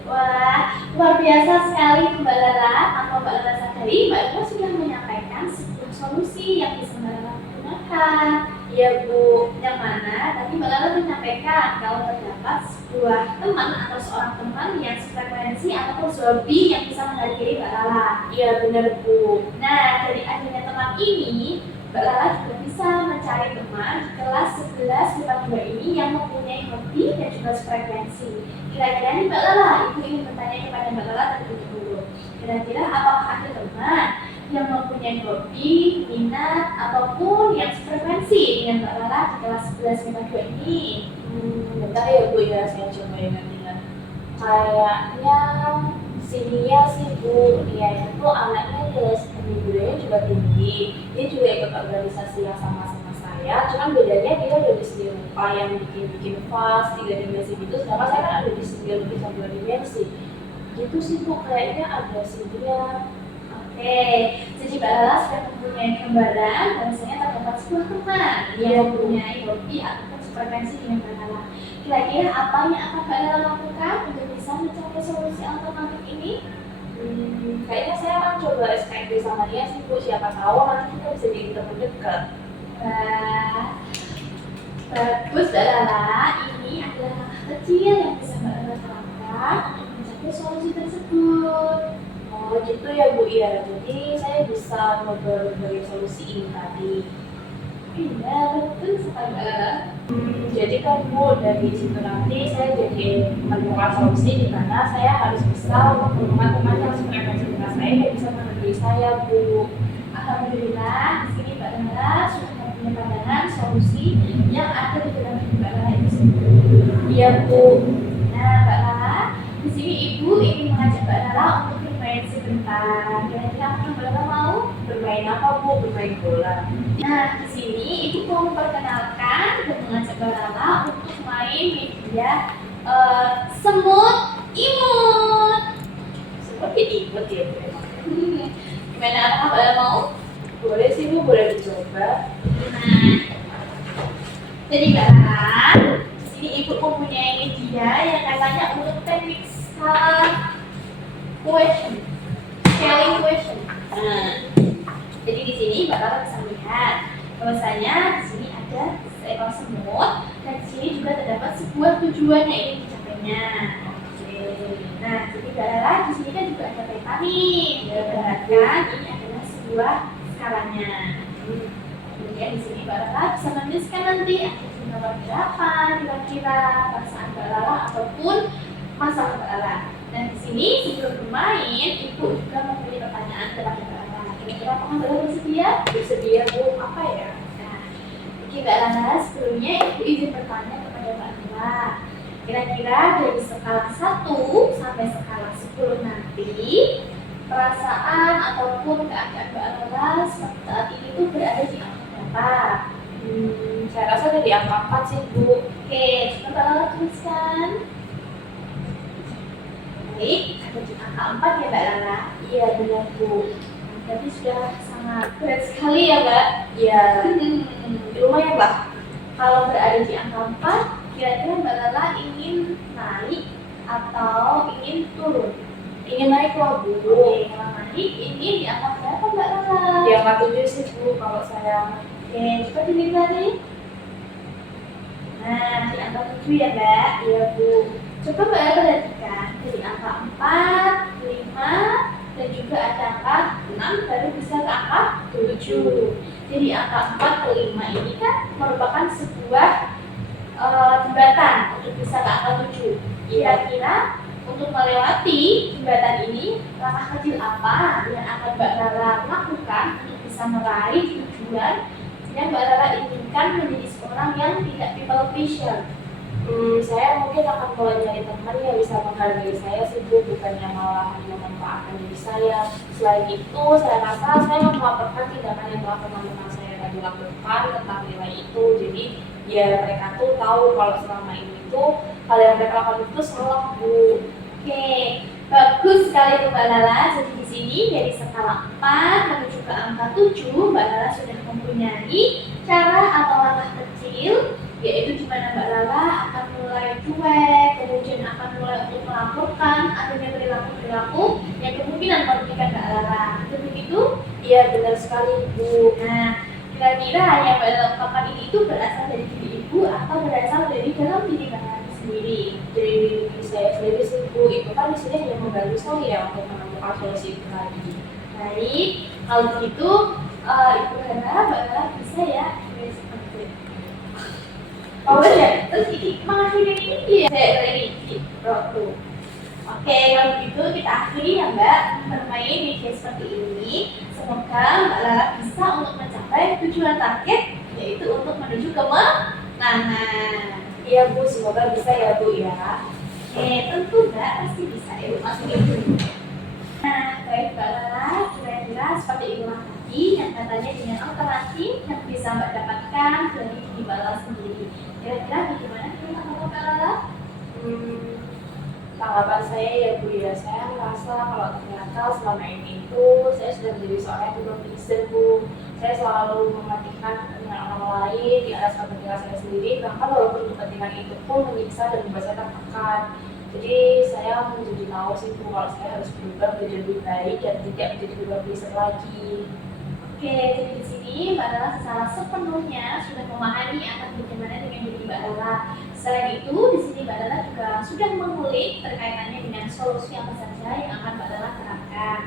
Wah, luar biasa sekali Mbak Lala. Tanpa Mbak Lala sadari, Mbak Lala sudah menyampaikan sebuah solusi yang bisa Mbak Lala gunakan. Iya Bu, Yang mana tadi Mbak Lala menyampaikan kalau terdapat sebuah teman atau seorang teman yang sefrekuensi ataupun zombie yang bisa menghargai Mbak Lala. iya benar Bu. Nah, dari adanya teman ini, Mbak Lala juga bisa mencari teman di kelas 11 IPA 2 ini yang mempunyai hobi dan juga frekuensi. Kira-kira nih Mbak Lala, Ibu ingin bertanya kepada Mbak Lala terlebih dahulu. Kira-kira apakah ada teman yang mempunyai hobi, minat, ataupun yang frekuensi dengan Mbak Lala di kelas 11 IPA 2 ini? Bentar ya Bu ya, saya coba ingat-ingat. Kayaknya si Nia sih Bu, Nia itu anaknya nilai seni budaya juga tinggi. Dia juga ikut organisasi yang sama-sama saya, cuman bedanya dia ada di seni rupa yang bikin vas 3 dimensi gitu, sedangkan saya kan ada di seni lukis 2 dimensi. Gitu sih Bu, kayaknya ada sih dia. Oke, jadi Mbak Lala sudah mempunyai gambaran bahwasanya terdapat sebuah teman yang mempunyai hobi ataupun frekuensi dengan Mbak Lala. Kira-kira apa yang akan Mbak Lala lakukan untuk bisa mencapai solusi alternatif ini? Kayaknya saya akan coba SKD sama dia sih Bu, siapa tahu nanti kita bisa jadi teman dekat. Wah, bagus Mbak Lala. Ini adalah langkah kecil yang bisa Mbak Lala terapkan untuk mencapai solusi tersebut. Oh gitu ya Bu ya, jadi saya bisa berbagai solusi ini tadi. Iya, betul sekali Mbak Lala. Jadi kan Bu, dari situ nanti saya jadi menemukan solusi di mana saya harus bisa mempertemukan teman yang sefrekuensi dengan saya dan bisa menghargai saya Bu. Alhamdulillah, di sini Mbak Lala sudah mempunyai pandangan solusi yang ada di dalam diri Mbak Lala itu sendiri. Iya Bu. Nah, Mbak Lala, di sini Ibu ingin mengajak Mbak Lala untuk bermain sebentar. Kira-kira apa yang Mbak Lala mau? Bermain apa Bu? Bermain bola. Nah, di sini Ibu mau memperkenalkan dan mengajak Mbak Lala untuk main media semut imut. Seperti ikut ya Bu emang. Gimana, apakah Mbak Lala mau? Boleh sih Bu, boleh dicoba. Nah, jadi Mbak Lala, di sini Ibu mempunyai media yang katanya untuk teknik scaling question. Nah, jadi di sini Mbak Lala bisa melihat bahwasanya di sini ada seekor semut dan di sini juga terdapat sebuah tujuan yang ingin dicapainya. Oke. Nah, jadi Mbak Lala di sini kan juga ada peta nih. Digambarkan ini adalah sebuah skalanya. Kemudian di sini Mbak Lala bisa menuliskan nanti nomor berapa kira-kira perasaan Mbak Lala ataupun masalah Mbak Lala. Dan di sini sebelum bermain, Ibu juga mempunyai pertanyaan kepada Mbak Lala. Kira-kira apakah Mbak Lala bersedia? Bersedia Bu, apa ya? Nah, oke Mbak Lala, sebelumnya Ibu izin bertanya kepada Mbak Lala. Kira-kira dari skala 1 sampai skala 10 nanti, perasaan ataupun keadaan Mbak Lala saat ini angka 4 sih Bu. Oke, coba Mbak Lala tuliskan. Baik, ada di angka 4 ya Mbak Lala. Iya benar Bu. Berarti sudah sangat berat sekali ya Mbak. Iya, lumayan lah. Kalau berada di angka 4, kira-kira Mbak Lala ingin naik atau ingin turun? Ingin naik lah Bu. Oke, kalau naik ingin di angka berapa Mbak Lala? Di angka 7 sih Bu kalau saya. Oke, coba dilihat nih. Nah, di angka 7 ya Mbak. Iya Bu. Coba Mbak Lala perhatikan, dari angka 4, 5, dan juga ada angka 6, baru bisa ke angka 7. Jadi angka 4 ke 5 ini kan merupakan sebuah jembatan untuk bisa ke angka 7. Kira-kira untuk melewati jembatan ini, langkah kecil apa yang akan Mbak Lala lakukan untuk bisa meraih tujuan yang Mbak Lala inginkan menjadi seorang yang tidak people pleaser? Saya mungkin akan mulai nyari teman yang bisa menghargai saya sih Bu, bukannya malah memanfaatkan diri saya. Selain itu, saya rasa saya melaporkan tindakan yang telah teman-teman saya tadi lakukan tentang nilai itu. Jadi biar mereka tuh tahu kalau selama ini tuh hal yang mereka lakukan itu salah Bu. Oke, bagus sekali tuh Mbak Lala. Jadi di sini dari skala 4 menuju ke angka 7, Mbak Lala sudah mempunyai cara atau langkah kecil, yaitu di mana Mbak Lala akan mulai cuek, kemudian akan mulai untuk melaporkan adanya perilaku-perilaku yang kemungkinan merugikan Mbak Lala. Betul begitu? Iya benar sekali Bu. Nah, kira-kira yang Mbak Lala ungkapkan ini itu berasal dari diri Ibu atau berasal dari dalam diri Mbak Lala sendiri? Dari diri saya sendiri sih Bu, itu kan di sini hanya membantu saya untuk menemukan solusi itu tadi. Baik, kalau begitu Ibu harap Mbak Lala bisa ya seperti power ya, terus ini mengakhiri ini ya, saya ini Roku. Oke, kalau begitu kita akhiri ya Mbak bermain di case seperti ini. Semoga Mbak Lala bisa untuk mencapai tujuan target, yaitu untuk menuju kemenangan. Iya Bu, semoga bisa ya Bu ya. Oke, tentu Mbak pasti bisa ya Bu, masuk Ibu. Nah, baik Mbak Lala, kira-kira seperti itulah tadi yang katanya dengan alternatif yang bisa Mbak dapatkan dari diri Mbak Lala sendiri. Kira-kira bagaimana tanggapan Mbak Lala? Tanggapan saya ya Bu ya, saya merasa kalau ternyata selama ini itu saya sudah menjadi seorang yang people pleaser Bu. Saya selalu mementingkan kepentingan orang lain di atas kepentingan saya sendiri, bahkan walaupun kepentingan itu pun menyiksa dan membuat saya tertekan. Jadi saya menjadi tahu sih Bu kalau saya harus berubah menjadi lebih baik dan tidak menjadi people pleaser lagi. Oke, jadi di sini Mbak Lala secara sepenuhnya sudah memahami akan bagaimana dengan diri Mbak Lala. Selain itu, di sini Mbak Lala juga sudah mengulik terkaitannya dengan solusi apa saja yang akan Mbak Lala terapkan.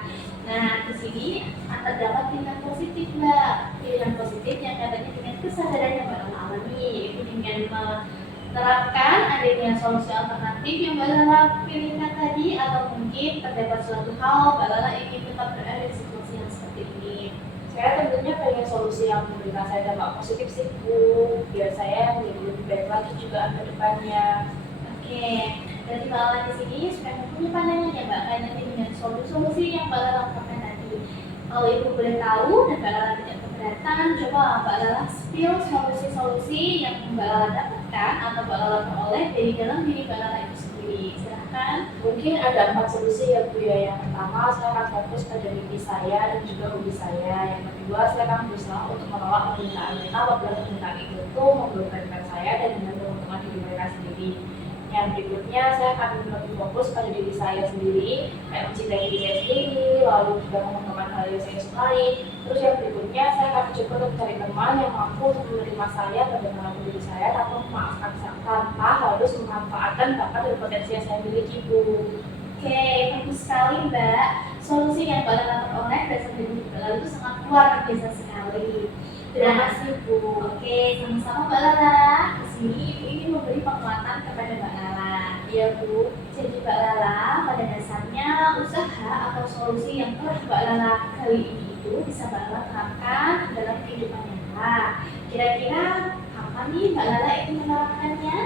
Nah, di sini terdapat pilihan positif Mbak, pilihan positif yang katanya dengan kesadaran yang Mbak Lala alami, yaitu dengan menerapkan adanya solusi alternatif yang Mbak Lala pilihkan tadi, atau mungkin terdapat suatu hal Mbak Lala ingin tetap berada di situasi yang seperti ini. Saya tentunya pengen solusi yang memberikan saya dampak positif sih Bu, biar saya menjadi lebih baik lagi juga ke depannya. Oke, dari Mbak Lala di sini sudah mempunyai pandangan ya Mbak, kaitannya dengan solusi yang Mbak Lala lakukan tadi. Kalau Ibu boleh tahu dan Mbak Lala tidak keberatan, coba Mbak Lala spill solusi-solusi yang Mbak Lala dapatkan atau Mbak Lala peroleh dari dalam diri Mbak Lala itu sendiri. Silahkan. Mungkin ada 4 solusi ya Bu ya. Yang pertama, saya akan fokus pada mimpi saya dan juga hobi saya. Yang kedua, saya akan berusaha untuk menolak permintaan mereka apabila permintaan itu tuh membebankan saya dan dengan menguntungkan diri mereka sendiri. Yang berikutnya, saya akan lebih fokus pada diri saya sendiri, kayak mencintai diri saya sendiri, lalu juga mengembangkan hal yang saya sukai. Terus yang berikutnya, saya akan mencoba untuk mencari teman yang mampu untuk menerima saya bagaimana diri saya tanpa memaafkan tanpa harus memanfaatkan bakat dan potensi yang saya miliki Bu. Oke, bagus sekali Mbak. Solusi yang Mbak Lala peroleh berdasarkan dari Mbak Lala itu sangat luar biasa sekali. Terima kasih Bu. Oke, sama-sama Mbak Lala. Di sini Ibu ingin memberi penguatan kepada Mbak Lala. Iya Bu. Jadi Mbak Lala pada dasarnya usaha atau solusi yang telah Mbak Lala kali ini itu bisa Mbak Lala terapkan dalam kehidupan nyata. Kira-kira kapan nih Mbak Lala ingin menerapkannya?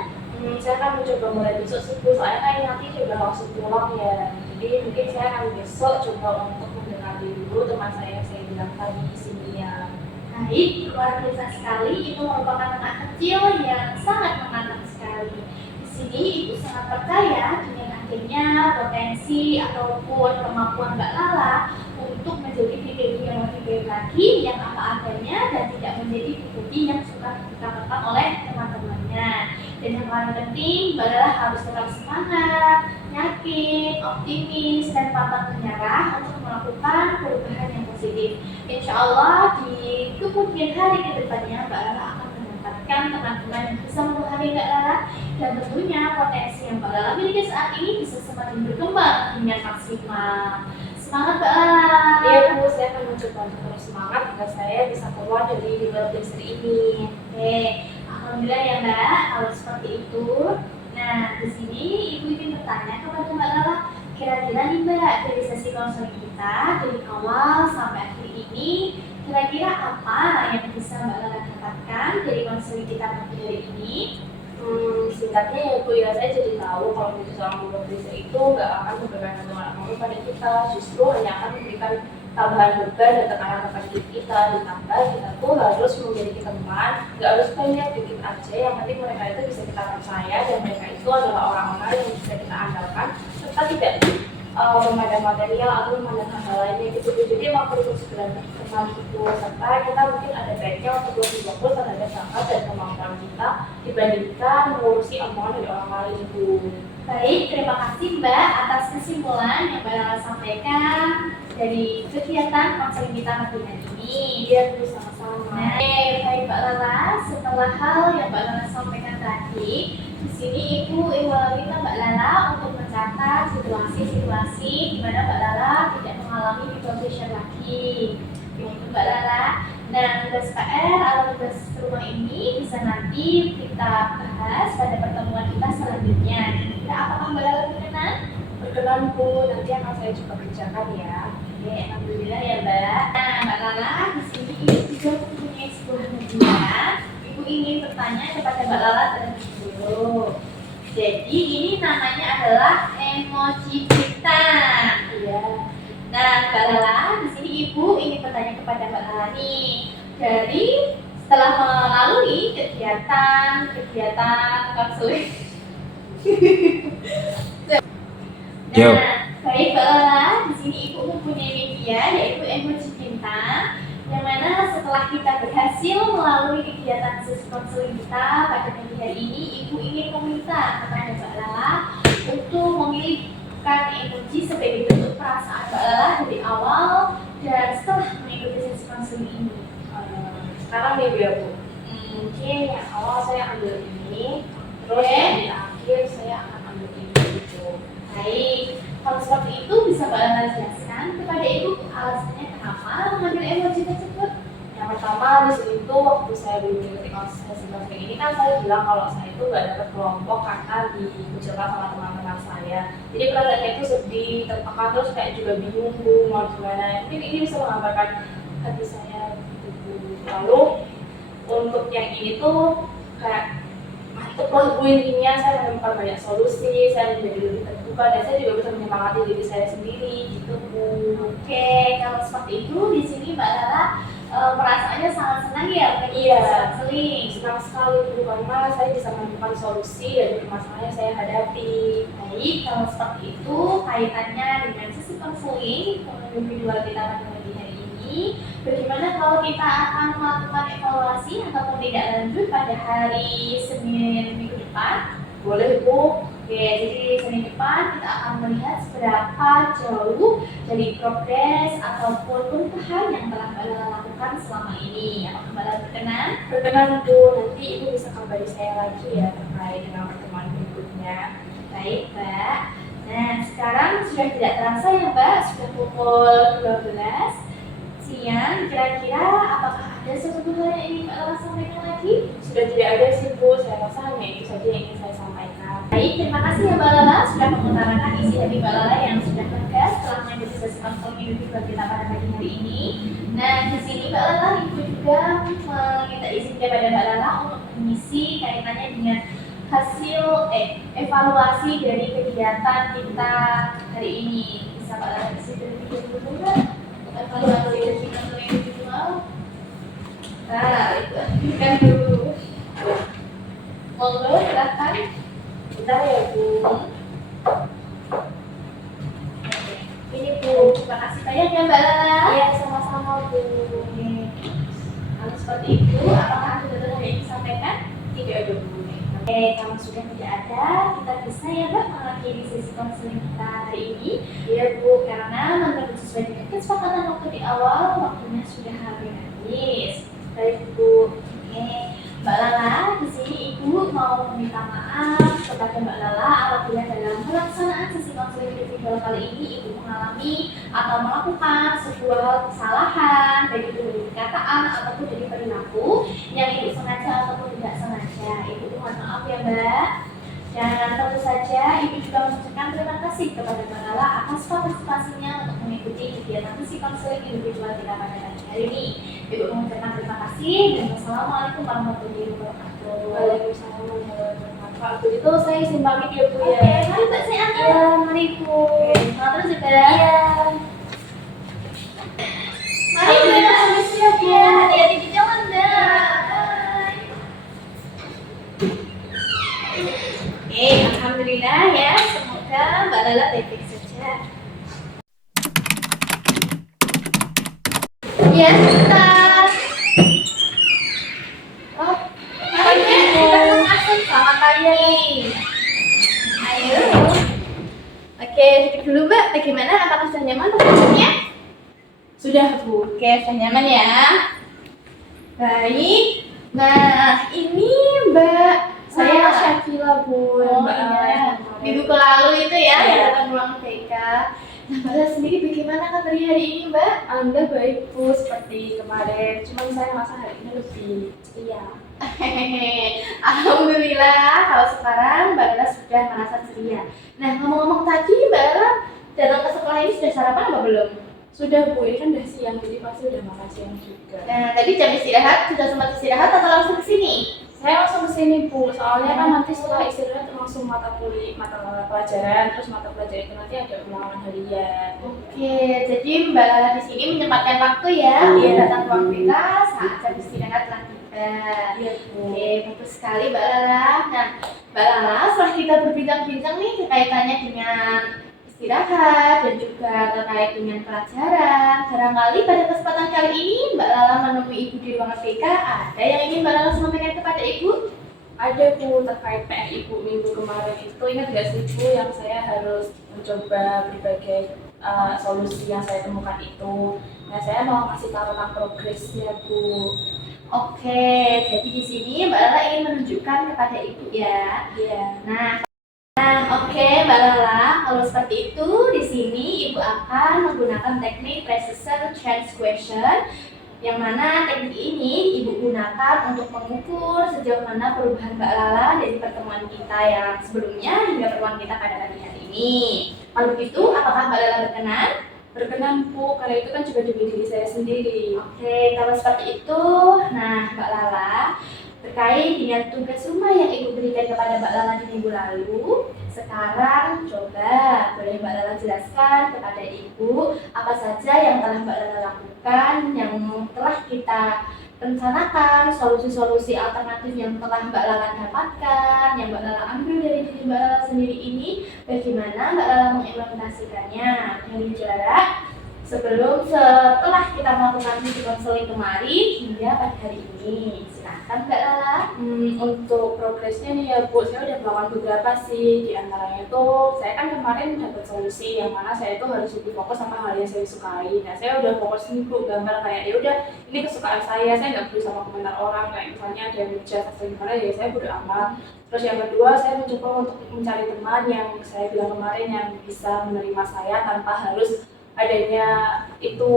Saya akan mencoba mulai besok sih Bu, soalnya kan nanti sudah langsung pulang ya. Jadi mungkin saya akan besok coba untuk mendekati dulu teman saya yang saya bilang tadi di sini ya. Baik, Baik, luar biasa sekali. Itu merupakan anak kecil yang sangat menantang sekali. Di sini ibu sangat percaya dengan adanya potensi ataupun kemampuan Mbak Lala untuk menjadi pribadi yang lebih baik lagi, yang apa adanya dan tidak menjadi pribadi yang suka dikatakan oleh teman-temannya. Dan yang paling penting, Mbak Lala harus tetap semangat, yakin, optimis, dan pantang menyerah untuk melakukan perubahan yang positif. Insya Allah di kemudian hari ke depannya Mbak Lala akan mendapatkan teman-teman yang bisa memahami Mbak Lala, dan tentunya potensi yang Mbak Lala miliki saat ini bisa semakin berkembang hingga maksimal. Semangat Mbak Lala! Iya Bu, saya akan mencoba untuk terus semangat agar saya bisa keluar dari bimbel blister ini. Oke, alhamdulillah ya Mbak, kalau seperti itu. Nah, di sini Ibu ingin bertanya kepada Mbak Lala, kira-kira nih Mbak, dari sesi konseling kita dari awal sampai akhir ini, kira-kira apa yang bisa Mbak Lala dapatkan dari konseling kita pada hari ini? Singkatnya ya Bu, ya saya jadi tahu kalau menjadi seorang bimbel blister itu nggak akan memberikan keuntungan apa pada kita, justru hanya akan memberikan tambahan beban dan tekanan pada diri kita. Ditambah kita tuh harus memiliki teman, nggak harus banyak, dikit aja, yang penting mereka itu bisa kita percaya dan mereka itu adalah orang-orang yang bisa kita andalkan serta tidak memandang material atau memandang hal lainnya gitu. Jadi emang perlu segera kenal gitu, serta kita mungkin ada baiknya untuk lebih fokus terhadap bakat dan kemampuan kita dibandingkan mengurusi omongan dari orang lain itu. Baik, terima kasih Mbak atas kesimpulan yang Mbak Lala sampaikan dari kegiatan konseling kita pagi hari ini. Iya Bu, sama-sama. Nah, baik Mbak Lala, setelah hal yang Mbak Lala sampaikan tadi, di sini Ibu minta Mbak Lala untuk mencatat situasi-situasi di mana Mbak Lala tidak mengalami depression lagi. Begitu Mbak Lala. Nah, tugas PR atau tugas rumah ini bisa nanti kita bahas pada pertemuan kita selanjutnya. Kira-kira apakah Mbak Lala berkenan? Berkenan Bu, nanti akan saya coba kerjakan ya. Oke, alhamdulillah ya Mbak. Nah, Mbak Lala, di sini Ibu juga mempunyai sebuah hadiah. Ibu ingin bertanya kepada Mbak Lala terlebih dulu. Jadi ini namanya adalah emoji kita. Iya. Nah, Mbak Lala, di sini Ibu ingin bertanya kepada Mbak Lala nih. Dari setelah melalui kegiatan konseling. Yo. Nah, baik Mbak Lala, di sini Ibu mempunyai media yaitu emoji cinta, yang mana setelah kita berhasil melalui kegiatan sesi konseling kita pada pagi hari ini, Ibu ingin meminta kepada Mbak Lala untuk memilihkan emoji sebagai bentuk perasaan Mbak Lala dari awal dan setelah mengikuti sesi konseling ini. Sekarang nih ya Bu, mungkin yang awal saya ambil ini, terus Oke. yang di akhir saya akan ambil ini gitu. Baik, kalau seperti itu bisa Mbak Lala jelaskan kepada Ibu alasannya kenapa mengambil emoji tersebut? Yang pertama di sini tuh waktu saya belum mengikuti sesi konseling ini kan saya bilang kalau saya itu nggak dapat kelompok karena dikucilkan sama teman-teman saya. Jadi perasaannya itu sedih, tertekan, terus kayak juga bingung Bu mau gimana. Mungkin ini bisa menggambarkan hati saya gitu Bu. Lalu untuk yang ini tuh kayak mantep lah Bu, intinya saya menemukan banyak solusi, saya menjadi lebih terbuka dan saya juga bisa menyemangati diri saya sendiri gitu Bu. Oke, kalau seperti itu di sini Mbak Lala perasaannya sangat senang ya mengikuti Iya. konseling. Senang sekali Bu, karena saya bisa menemukan solusi dari permasalahan yang saya hadapi. Baik, kalau seperti itu kaitannya dengan sesi konseling individual kita pada pagi hari ini, bagaimana kalau kita akan melakukan evaluasi ataupun tidak lanjut pada hari Senin minggu depan? Boleh Bu. Oke, jadi Senin depan kita akan melihat seberapa jauh dari progres ataupun perubahan yang telah Mbak Lala lakukan selama ini. Apakah Mbak Lala berkenan? Berkenan Bu, nanti Ibu bisa kabari saya lagi ya terkait dengan pertemuan berikutnya. Baik, Mbak. Nah, sekarang sudah tidak terasa ya, Mbak, sudah pukul 12 siang. Kira-kira apakah ada sesuatu hal yang ingin Mbak Lala sampaikan lagi? Sudah tidak ada sih Bu, saya rasa hanya itu saja yang ingin saya sampaikan. Baik, terima kasih ya Mbak Lala sudah mengutarakan isi hati Mbak Lala yang sudah tegas setelah mengikuti sesi konseling individual kita pada pagi hari ini. Nah, di sini Mbak Lala Ibu juga meminta izin kepada Mbak Lala untuk mengisi kaitannya dengan hasil evaluasi dari kegiatan kita hari ini. Bisa Mbak Lala isi terlebih dahulu nggak? Untuk evaluasi dari konseling individual. Nah, itu kan dulu. Monggo silahkan. Bentar ya Bu. Ini Bu, terima kasih banyak ya Mbak Lala. Iya, sama-sama Bu. Kalau seperti itu, apakah ada yang ingin disampaikan? Tidak ada Bu. Oke, kalau sudah tidak ada, kita bisa ya Mbak mengakhiri sesi konseling kita hari ini. Iya Bu. Karena menurut sesuai dengan kesepakatan waktu di awal, waktunya sudah habis. Baik Bu. Oke, Mbak Lala, di sini Ibu mau meminta maaf kepada Mbak Lala apabila dalam pelaksanaan sesi konseling individual kali ini Ibu mengalami atau melakukan sebuah kesalahan, baik itu dari perkataan ataupun dari perilaku yang Ibu sengaja ataupun tidak sengaja. Ibu mohon maaf ya Mbak. Dan tentu saja Ibu juga mengucapkan terima kasih kepada Mbak Lala atas partisipasinya untuk mengikuti kegiatan sesi konseling individual kita pada hari ini. Ibu mengucapkan terima kasih dan wassalamualaikum warahmatullahi wabarakatuh. Waalaikumsalam warahmatullahi wabarakatuh. Kalau begitu saya izin pamit ya Bu ya. Oke, mari Mbak saya antar. Iya, mari Bu. Selamat terus juga. Iya. Mari Mbak, siap ya. Hati-hati di jalan Mbak. Oke, alhamdulillah ya. Semoga Mbak Lala baik-baik saja. Ya, sebentar. Oh, mari Mbak, kita masuk. Selamat pagi. Ayo. Oke, duduk dulu Mbak. Bagaimana? Apakah sudah nyaman posisinya? Sudah Bu. Oke, sudah nyaman ya. Baik. Nah, ini Mbak Saya saya Syakila Bu. Oh, Mbak iya. Lala. Minggu lalu itu ya, Iya. yang datang ruang TK. Nah, Mbak Lala sendiri bagaimana kabarnya hari ini, Mbak? Alhamdulillah baik Bu, seperti kemarin. Cuman saya merasa hari ini lebih ceria. Hehehe. Alhamdulillah, kalau sekarang Mbak Lala sudah merasa ceria. Nah, ngomong-ngomong tadi, Mbak Lala datang ke sekolah ini sudah sarapan apa belum? Sudah Bu, ini kan udah siang, jadi pasti udah makan siang juga. Nah, tadi jam istirahat, sudah sempat istirahat atau langsung ke sini? Saya langsung kesini Bu, soalnya kan nanti setelah istirahat langsung mata pelajaran, terus mata pelajaran itu nanti ada ulangan harian. Oke, jadi Mbak Lala di sini menyempatkan waktu ya, Iya. datang ruang BK saat jam istirahat telah tiba. Iya Bu. Oke, bagus sekali Mbak Lala. Nah, Mbak Lala, setelah kita berbincang-bincang nih kaitannya dengan istirahat dan juga terkait dengan pelajaran, barangkali pada kesempatan kali ini Mbak Lala menemui Ibu di ruangan BK, ada yang ingin Mbak Lala sampaikan kepada Ibu? Ada Bu, terkait PR Ibu minggu kemarin itu, ingat gak sih Bu yang saya harus mencoba berbagai solusi yang saya temukan itu. Nah, saya mau ngasih tahu tentang progresnya Bu. Oke, jadi di sini Mbak Lala ingin menunjukkan kepada Ibu ya. Iya. Oke, Mbak Lala, kalau seperti itu di sini Ibu akan menggunakan teknik precision change question, yang mana teknik ini Ibu gunakan untuk mengukur sejauh mana perubahan Mbak Lala dari pertemuan kita yang sebelumnya hingga pertemuan kita pada pagi hari ini. Kalau begitu, apakah Mbak Lala berkenan? Berkenan Bu, karena itu kan juga demi diri saya sendiri. Oke, kalau seperti itu, nah Mbak Lala, terkait dengan tugas rumah yang Ibu berikan kepada Mbak Lala di minggu lalu, sekarang coba boleh Mbak Lala jelaskan kepada Ibu apa saja yang telah Mbak Lala lakukan, yang telah kita rencanakan, solusi-solusi alternatif yang telah Mbak Lala dapatkan, yang Mbak Lala ambil dari diri Mbak Lala sendiri ini, bagaimana Mbak Lala mengimplementasikannya dari jarak setelah kita melakukan sesi konseling kemarin hingga pada hari ini. Silahkan Mbak Lala. Untuk progresnya nih ya Bu, saya udah melakukan beberapa sih. Di antaranya itu, saya kan kemarin dapat solusi yang mana saya itu harus lebih fokus sama hal yang saya sukai. Nah, saya udah fokus nih Bu, gambar kayak ya udah ini kesukaan saya nggak peduli sama komentar orang. Kayak misalnya ada yang ngejat atau gimana ya saya bodo amat. Terus yang kedua, saya mencoba untuk mencari teman yang saya bilang kemarin yang bisa menerima saya tanpa harus adanya itu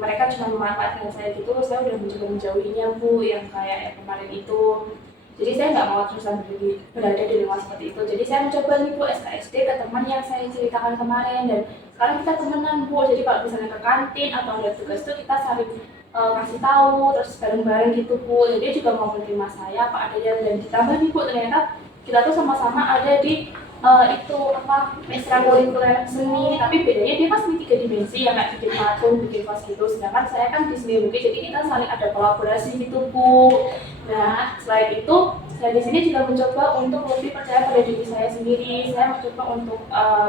mereka cuma memanfaatkan saya gitu. Saya udah mencoba menjauhinya Bu, yang kayak yang kemarin itu. Jadi saya nggak mau terusan berada di lingkungan seperti itu. Jadi saya mencoba nih Bu SKSD ke teman yang saya ceritakan kemarin, dan sekarang kita temenan Bu. Jadi kalau misalnya ke kantin atau ada tugas itu kita saling kasih tahu terus bareng-bareng gitu Bu. Jadi dia juga mau menerima saya apa adanya, dan ditambah nih Bu ternyata kita tuh sama-sama ada di itu apa ekstrakurikuler seni, tapi bedanya dia kan seni 3 dimensi yang kayak bikin patung, bikin vas gitu. Sedangkan saya kan di seni bukit, jadi kita saling ada kolaborasi gitu Bu. Nah selain itu saya di sini juga mencoba untuk lebih percaya pada diri saya sendiri. Saya mencoba untuk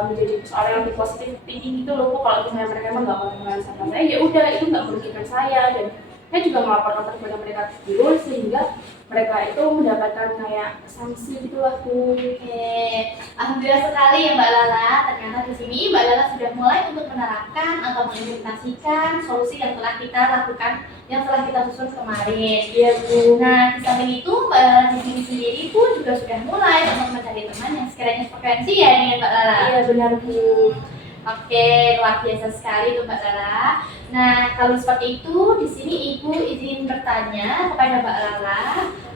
menjadi seorang yang lebih positif thinking gitu loh Bu. Kalau misalnya mereka emang nggak mau temenan sama saya, ya udah itu nggak merugikan saya, dan saya juga melaporkan kepada mereka dulu sehingga mereka itu mendapatkan kayak sanksi gitu lah Bu. Oke, alhamdulillah sekali ya Mbak Lala. Ternyata di sini Mbak Lala sudah mulai untuk menerapkan atau mengimplementasikan solusi yang telah kita lakukan, yang telah kita susun kemarin. Iya Bu. Nah, di samping itu Mbak Lala di sini sendiri pun juga sudah mulai untuk mencari teman yang sekiranya frekuensi ya dengan Mbak Lala. Iya benar Bu. Oke, luar biasa sekali tuh Mbak Lala. Nah, kalau seperti itu, di sini Ibu izin bertanya kepada Mbak Lala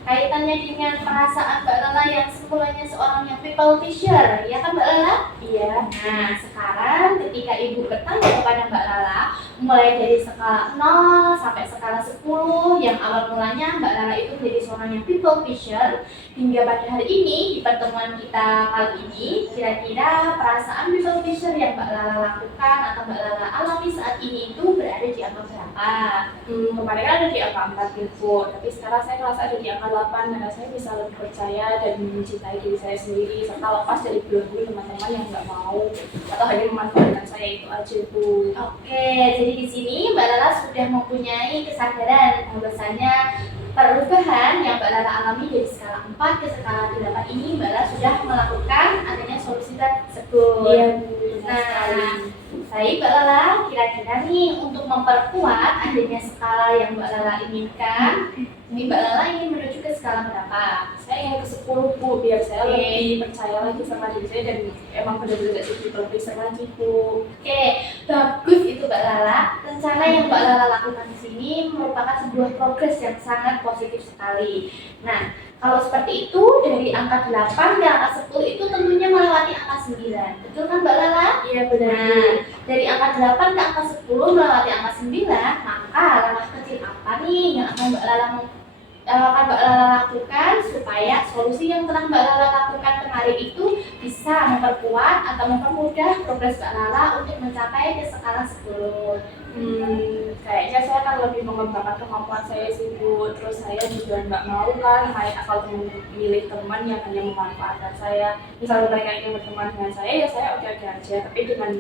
kaitannya dengan perasaan Mbak Lala yang semulanya seorang yang people pleaser, ya kan Mbak Lala? Iya. Nah, sekarang ketika Ibu bertanya kepada Mbak Lala, mulai dari skala 0 sampai skala 10, yang awal mulanya Mbak Lala itu menjadi seorang yang people pleaser, hingga pada hari ini, di pertemuan kita kali ini, kira-kira perasaan people pleaser yang Mbak Lala lakukan atau Mbak Lala alami saat ini itu berada di angka berapa? Kemarin kan ada di angka 4 Bu, tapi sekarang saya ngerasa ada di angka 8 karena saya bisa lebih percaya dan mencintai diri saya sendiri serta lepas dari belenggu teman-teman yang nggak mau atau hanya memanfaatkan saya, itu aja Bu. Oke, jadi di sini Mbak Lala sudah mempunyai kesadaran bahwasanya perubahan yang Mbak Lala alami dari skala 4 ke skala 8 ini Mbak Lala sudah melakukan adanya solusi tersebut. Iya Bu. Nah, baik Mbak Lala, kira-kira nih untuk memperkuat adanya skala yang Mbak Lala inginkan, ini Mbak Lala ingin menuju ke skala berapa? Saya ingin ke 10 Bu, biar saya Oke. lebih percaya lagi sama diri saya dan emang benar-benar gak sedih pleaser lagi Bu. Oke, bagus itu Mbak Lala. Rencana yang Mbak Lala lakukan di sini merupakan sebuah progres yang sangat positif sekali. Nah, kalau seperti itu dari angka 8 ke angka 10 itu tentunya melewati angka 9. Betul kan Mbak Lala? Iya benar Bu. Nah, dari angka 8 ke angka 10 melewati angka 9, maka langkah kecil apa nih yang akan Mbak Lala lakukan supaya solusi yang telah Mbak Lala lakukan kemarin itu bisa memperkuat atau mempermudah progres Mbak Lala untuk mencapai ke skala 10. Kayaknya saya akan lebih mengembangkan kemampuan saya sih Bu. Terus saya juga nggak mau kan hanya asal memilih teman yang hanya memanfaatkan saya. Misalnya mereka ingin berteman dengan saya, ya saya oke-oke aja. Tapi dengan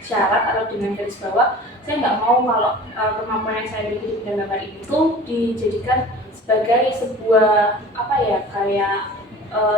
syarat atau dengan garis bawah, saya nggak mau kalau kemampuan yang saya miliki di bidang gambar ini tuh dijadikan sebagai sebuah apa ya, kayak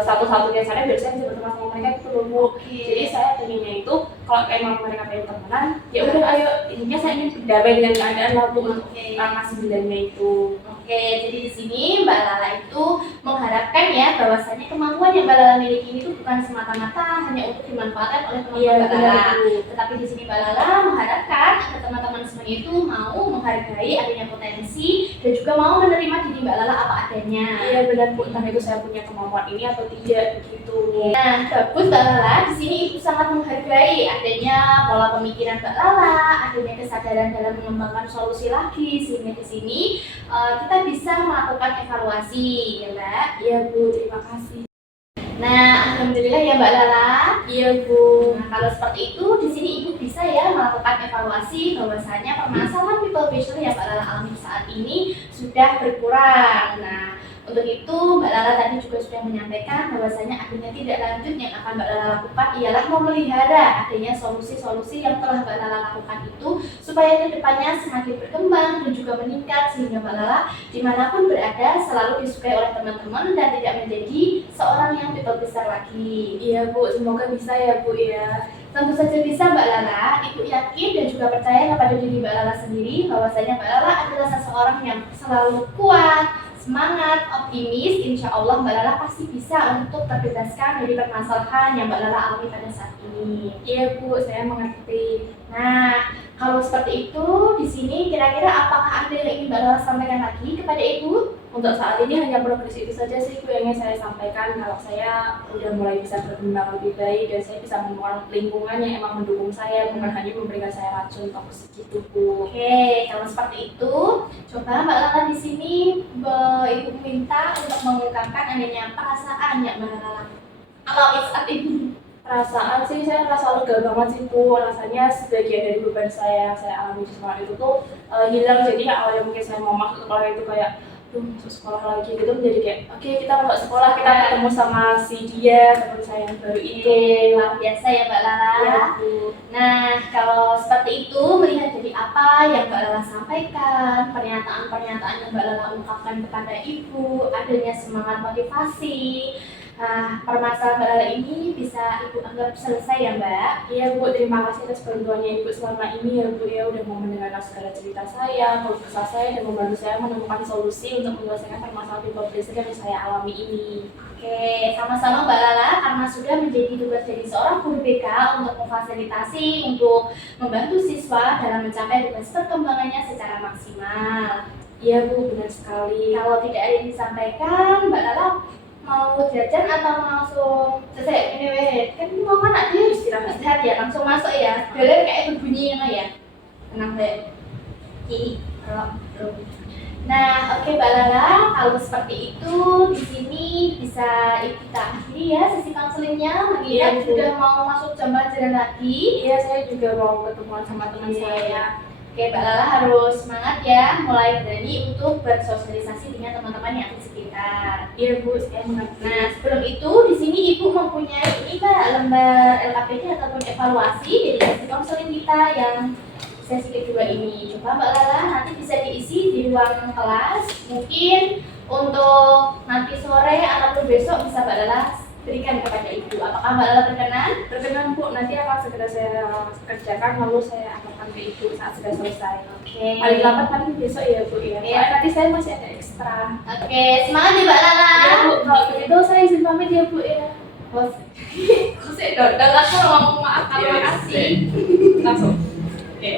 satu-satunya cara biar saya bisa berteman sama mereka gitu loh Bu. Jadi saya pengennya itu kalau emang mereka pengen temenan, ya udah ayo, intinya saya ingin berdamai dengan keadaan lah Bu untuk angka 9-nya itu. Oke, jadi di sini Mbak Lala itu mengharapkan ya bahwasanya kemampuan yang Mbak Lala miliki ini tuh bukan semata-mata hanya untuk dimanfaatkan oleh teman-teman Mbak Lala. Tetapi di sini Mbak Lala mengharapkan agar teman-teman semuanya itu mau menghargai adanya potensi dan juga mau menerima diri Mbak Lala apa adanya. Iya benar Bu, entah itu saya punya kemampuan ini atau tidak begitu. Nah, bagus Mbak Lala. Di sini Ibu sangat menghargai adanya pola pemikiran Mbak Lala, adanya kesadaran dalam mengembangkan solusi lagi, sehingga di sini kita bisa melakukan evaluasi, ya Mbak. Iya Bu, terima kasih. Nah, alhamdulillah ya Mbak Lala. Iya Bu. Nah, kalau seperti itu, di sini Ibu bisa ya melakukan evaluasi bahwasanya permasalahan people pleaser yang Mbak Lala alami saat ini sudah berkurang. Nah, untuk itu Mbak Lala tadi juga sudah menyampaikan bahwasanya adanya tidak lanjut yang akan Mbak Lala lakukan ialah memelihara adanya solusi-solusi yang telah Mbak Lala lakukan itu supaya kedepannya semakin berkembang dan juga meningkat sehingga Mbak Lala dimanapun berada selalu disukai oleh teman-teman dan tidak menjadi seorang yang people pleaser lagi. Iya Bu, semoga bisa ya Bu ya. Tentu saja bisa Mbak Lala. Ibu yakin dan juga percaya kepada diri Mbak Lala sendiri bahwasanya Mbak Lala adalah seseorang yang selalu kuat, semangat, optimis. Insya Allah Mbak Lala pasti bisa untuk terbebaskan dari permasalahan yang Mbak Lala alami pada saat ini. Iya Bu, saya mengerti. Nah, kalau seperti itu, di sini kira-kira apakah ada yang ingin Mbak Lala sampaikan lagi kepada Ibu? Untuk saat ini hanya progres itu saja sih Bu yang ingin saya sampaikan, kalau saya udah mulai bisa berkembang lebih baik dan saya bisa menemukan lingkungan yang emang mendukung saya, bukan hanya memberikan saya racun toksik gitu Bu. Oke, kalau seperti itu, coba Mbak Lala di sini Ibu minta untuk mengungkapkan adanya perasaan yang Mbak Lala alami saat ini. Perasaan sih saya merasa lega banget sih Bu, rasanya sebagian dari beban saya yang saya alami di sekolah itu tuh hilang. Jadi yang awalnya mungkin saya mau masuk sekolah itu kayak duh masuk sekolah lagi gitu, menjadi kayak oke, kita mau sekolah, kita ketemu sama si dia teman saya yang baru itu. Luar biasa ya Mbak Lala. Ya, Bu. Nah, kalau seperti itu, melihat dari apa yang Mbak Lala sampaikan, pernyataan-pernyataan yang Mbak Lala ungkapkan kepada Ibu, adanya semangat motivasi, permasalahan Mbak Lala ini bisa Ibu anggap selesai ya Mbak? Iya Bu, terima kasih atas bantuannya Ibu selama ini ya Bu ya, udah mau mendengarkan segala cerita saya, keluh kesah saya, dan membantu saya menemukan solusi untuk menyelesaikan permasalahan people pleaser yang saya alami ini. Oke, sama-sama Mbak Lala, karena sudah menjadi tugas dari seorang guru BK untuk memfasilitasi, untuk membantu siswa dalam mencapai tugas perkembangannya secara maksimal. Iya Bu, benar sekali. Kalau tidak ada yang disampaikan, Mbak Lala mau jajan atau langsung selesai ini weh? Kan mau mana dia istirahat ya, langsung masuk ya. Boleh kayak berbunyi ya. Tenang deh. Kalau belum. Nah, oke Mbak Lala, kalau seperti itu di sini bisa kita akhiri ya sesi konselingnya. Mengingat sudah mau masuk jam pelajaran lagi. Iya, saya juga mau ketemuan sama teman saya. Oke, Mbak Lala harus semangat ya, mulai berani untuk bersosialisasi dengan teman-teman yang di sekitar. Iya Bu, saya mengerti. Nah, sebelum itu di sini Ibu mempunyai ini Mbak, lembar LKPD ataupun evaluasi dari sesi konseling kita yang sesi kedua ini. Coba Mbak Lala nanti bisa diisi di ruang kelas. Mungkin untuk nanti sore ataupun besok bisa Mbak Lala berikan kepada Ibu. Apakah Mbak Lala berkenan? Berkenan Bu, nanti akan segera saya kerjakan lalu saya akan ke Ibu saat sudah selesai. Oke. Paling lambat paling besok ya Bu ya. Iya. Nanti saya masih ada ekstra. Oke, semangat ya Mbak Lala. Ya Bu, kalau begitu saya izin pamit ya Bu ya. Bos. Saya dodol aku ngomong maaf, terima kasih. Langsung. Oke.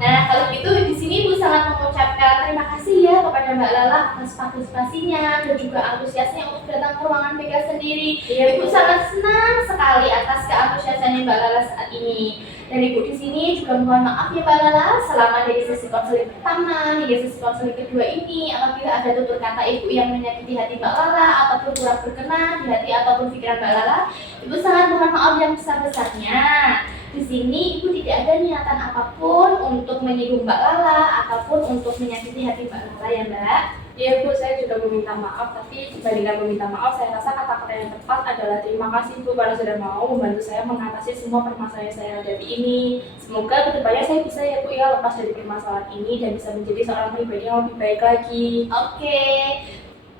Nah, kalau gitu di sini Ibu sangat mengucapkan terima kasih ya kepada Mbak Lala atas partisipasinya dan juga antusiasnya untuk datang ke ruangan BK sendiri. Iya, Ibu Bu. sangat senang sekali atas keantusiasannya Mbak Lala saat ini. Dan Ibu di sini juga mohon maaf ya Mbak Lala selama dari sesi konseling pertama hingga sesi konseling kedua ini apabila ada tutur kata Ibu yang menyakiti hati Mbak Lala ataupun kurang berkenan di hati ataupun pikiran Mbak Lala, Ibu sangat mohon maaf yang besar-besarnya. Di sini Ibu tidak ada niatan apapun untuk menyinggung Mbak Lala ataupun untuk menyakiti hati Mbak Lala ya Mbak. Iya Bu, saya juga meminta maaf, tapi dibandingkan meminta maaf, saya rasa kata-kata yang tepat adalah terima kasih Bu karena sudah mau membantu saya mengatasi semua permasalahan yang saya hadapi ini. Semoga kedepannya saya bisa ya Bu ya lepas dari permasalahan ini dan bisa menjadi seorang pribadi yang lebih baik lagi. Oke.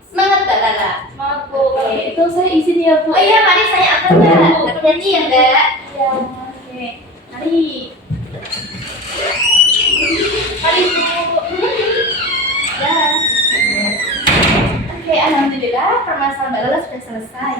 Semangat Mbak Lala. Semangat Bu, kalau itu saya izin ya Bu. Oh iya, mari saya akan Mbak. Hati-hati ya Mbak. Ya. Oke, mari. Mari Bu. Ya. Oke, alhamdulillah permasalahan Mbak Lala sudah selesai.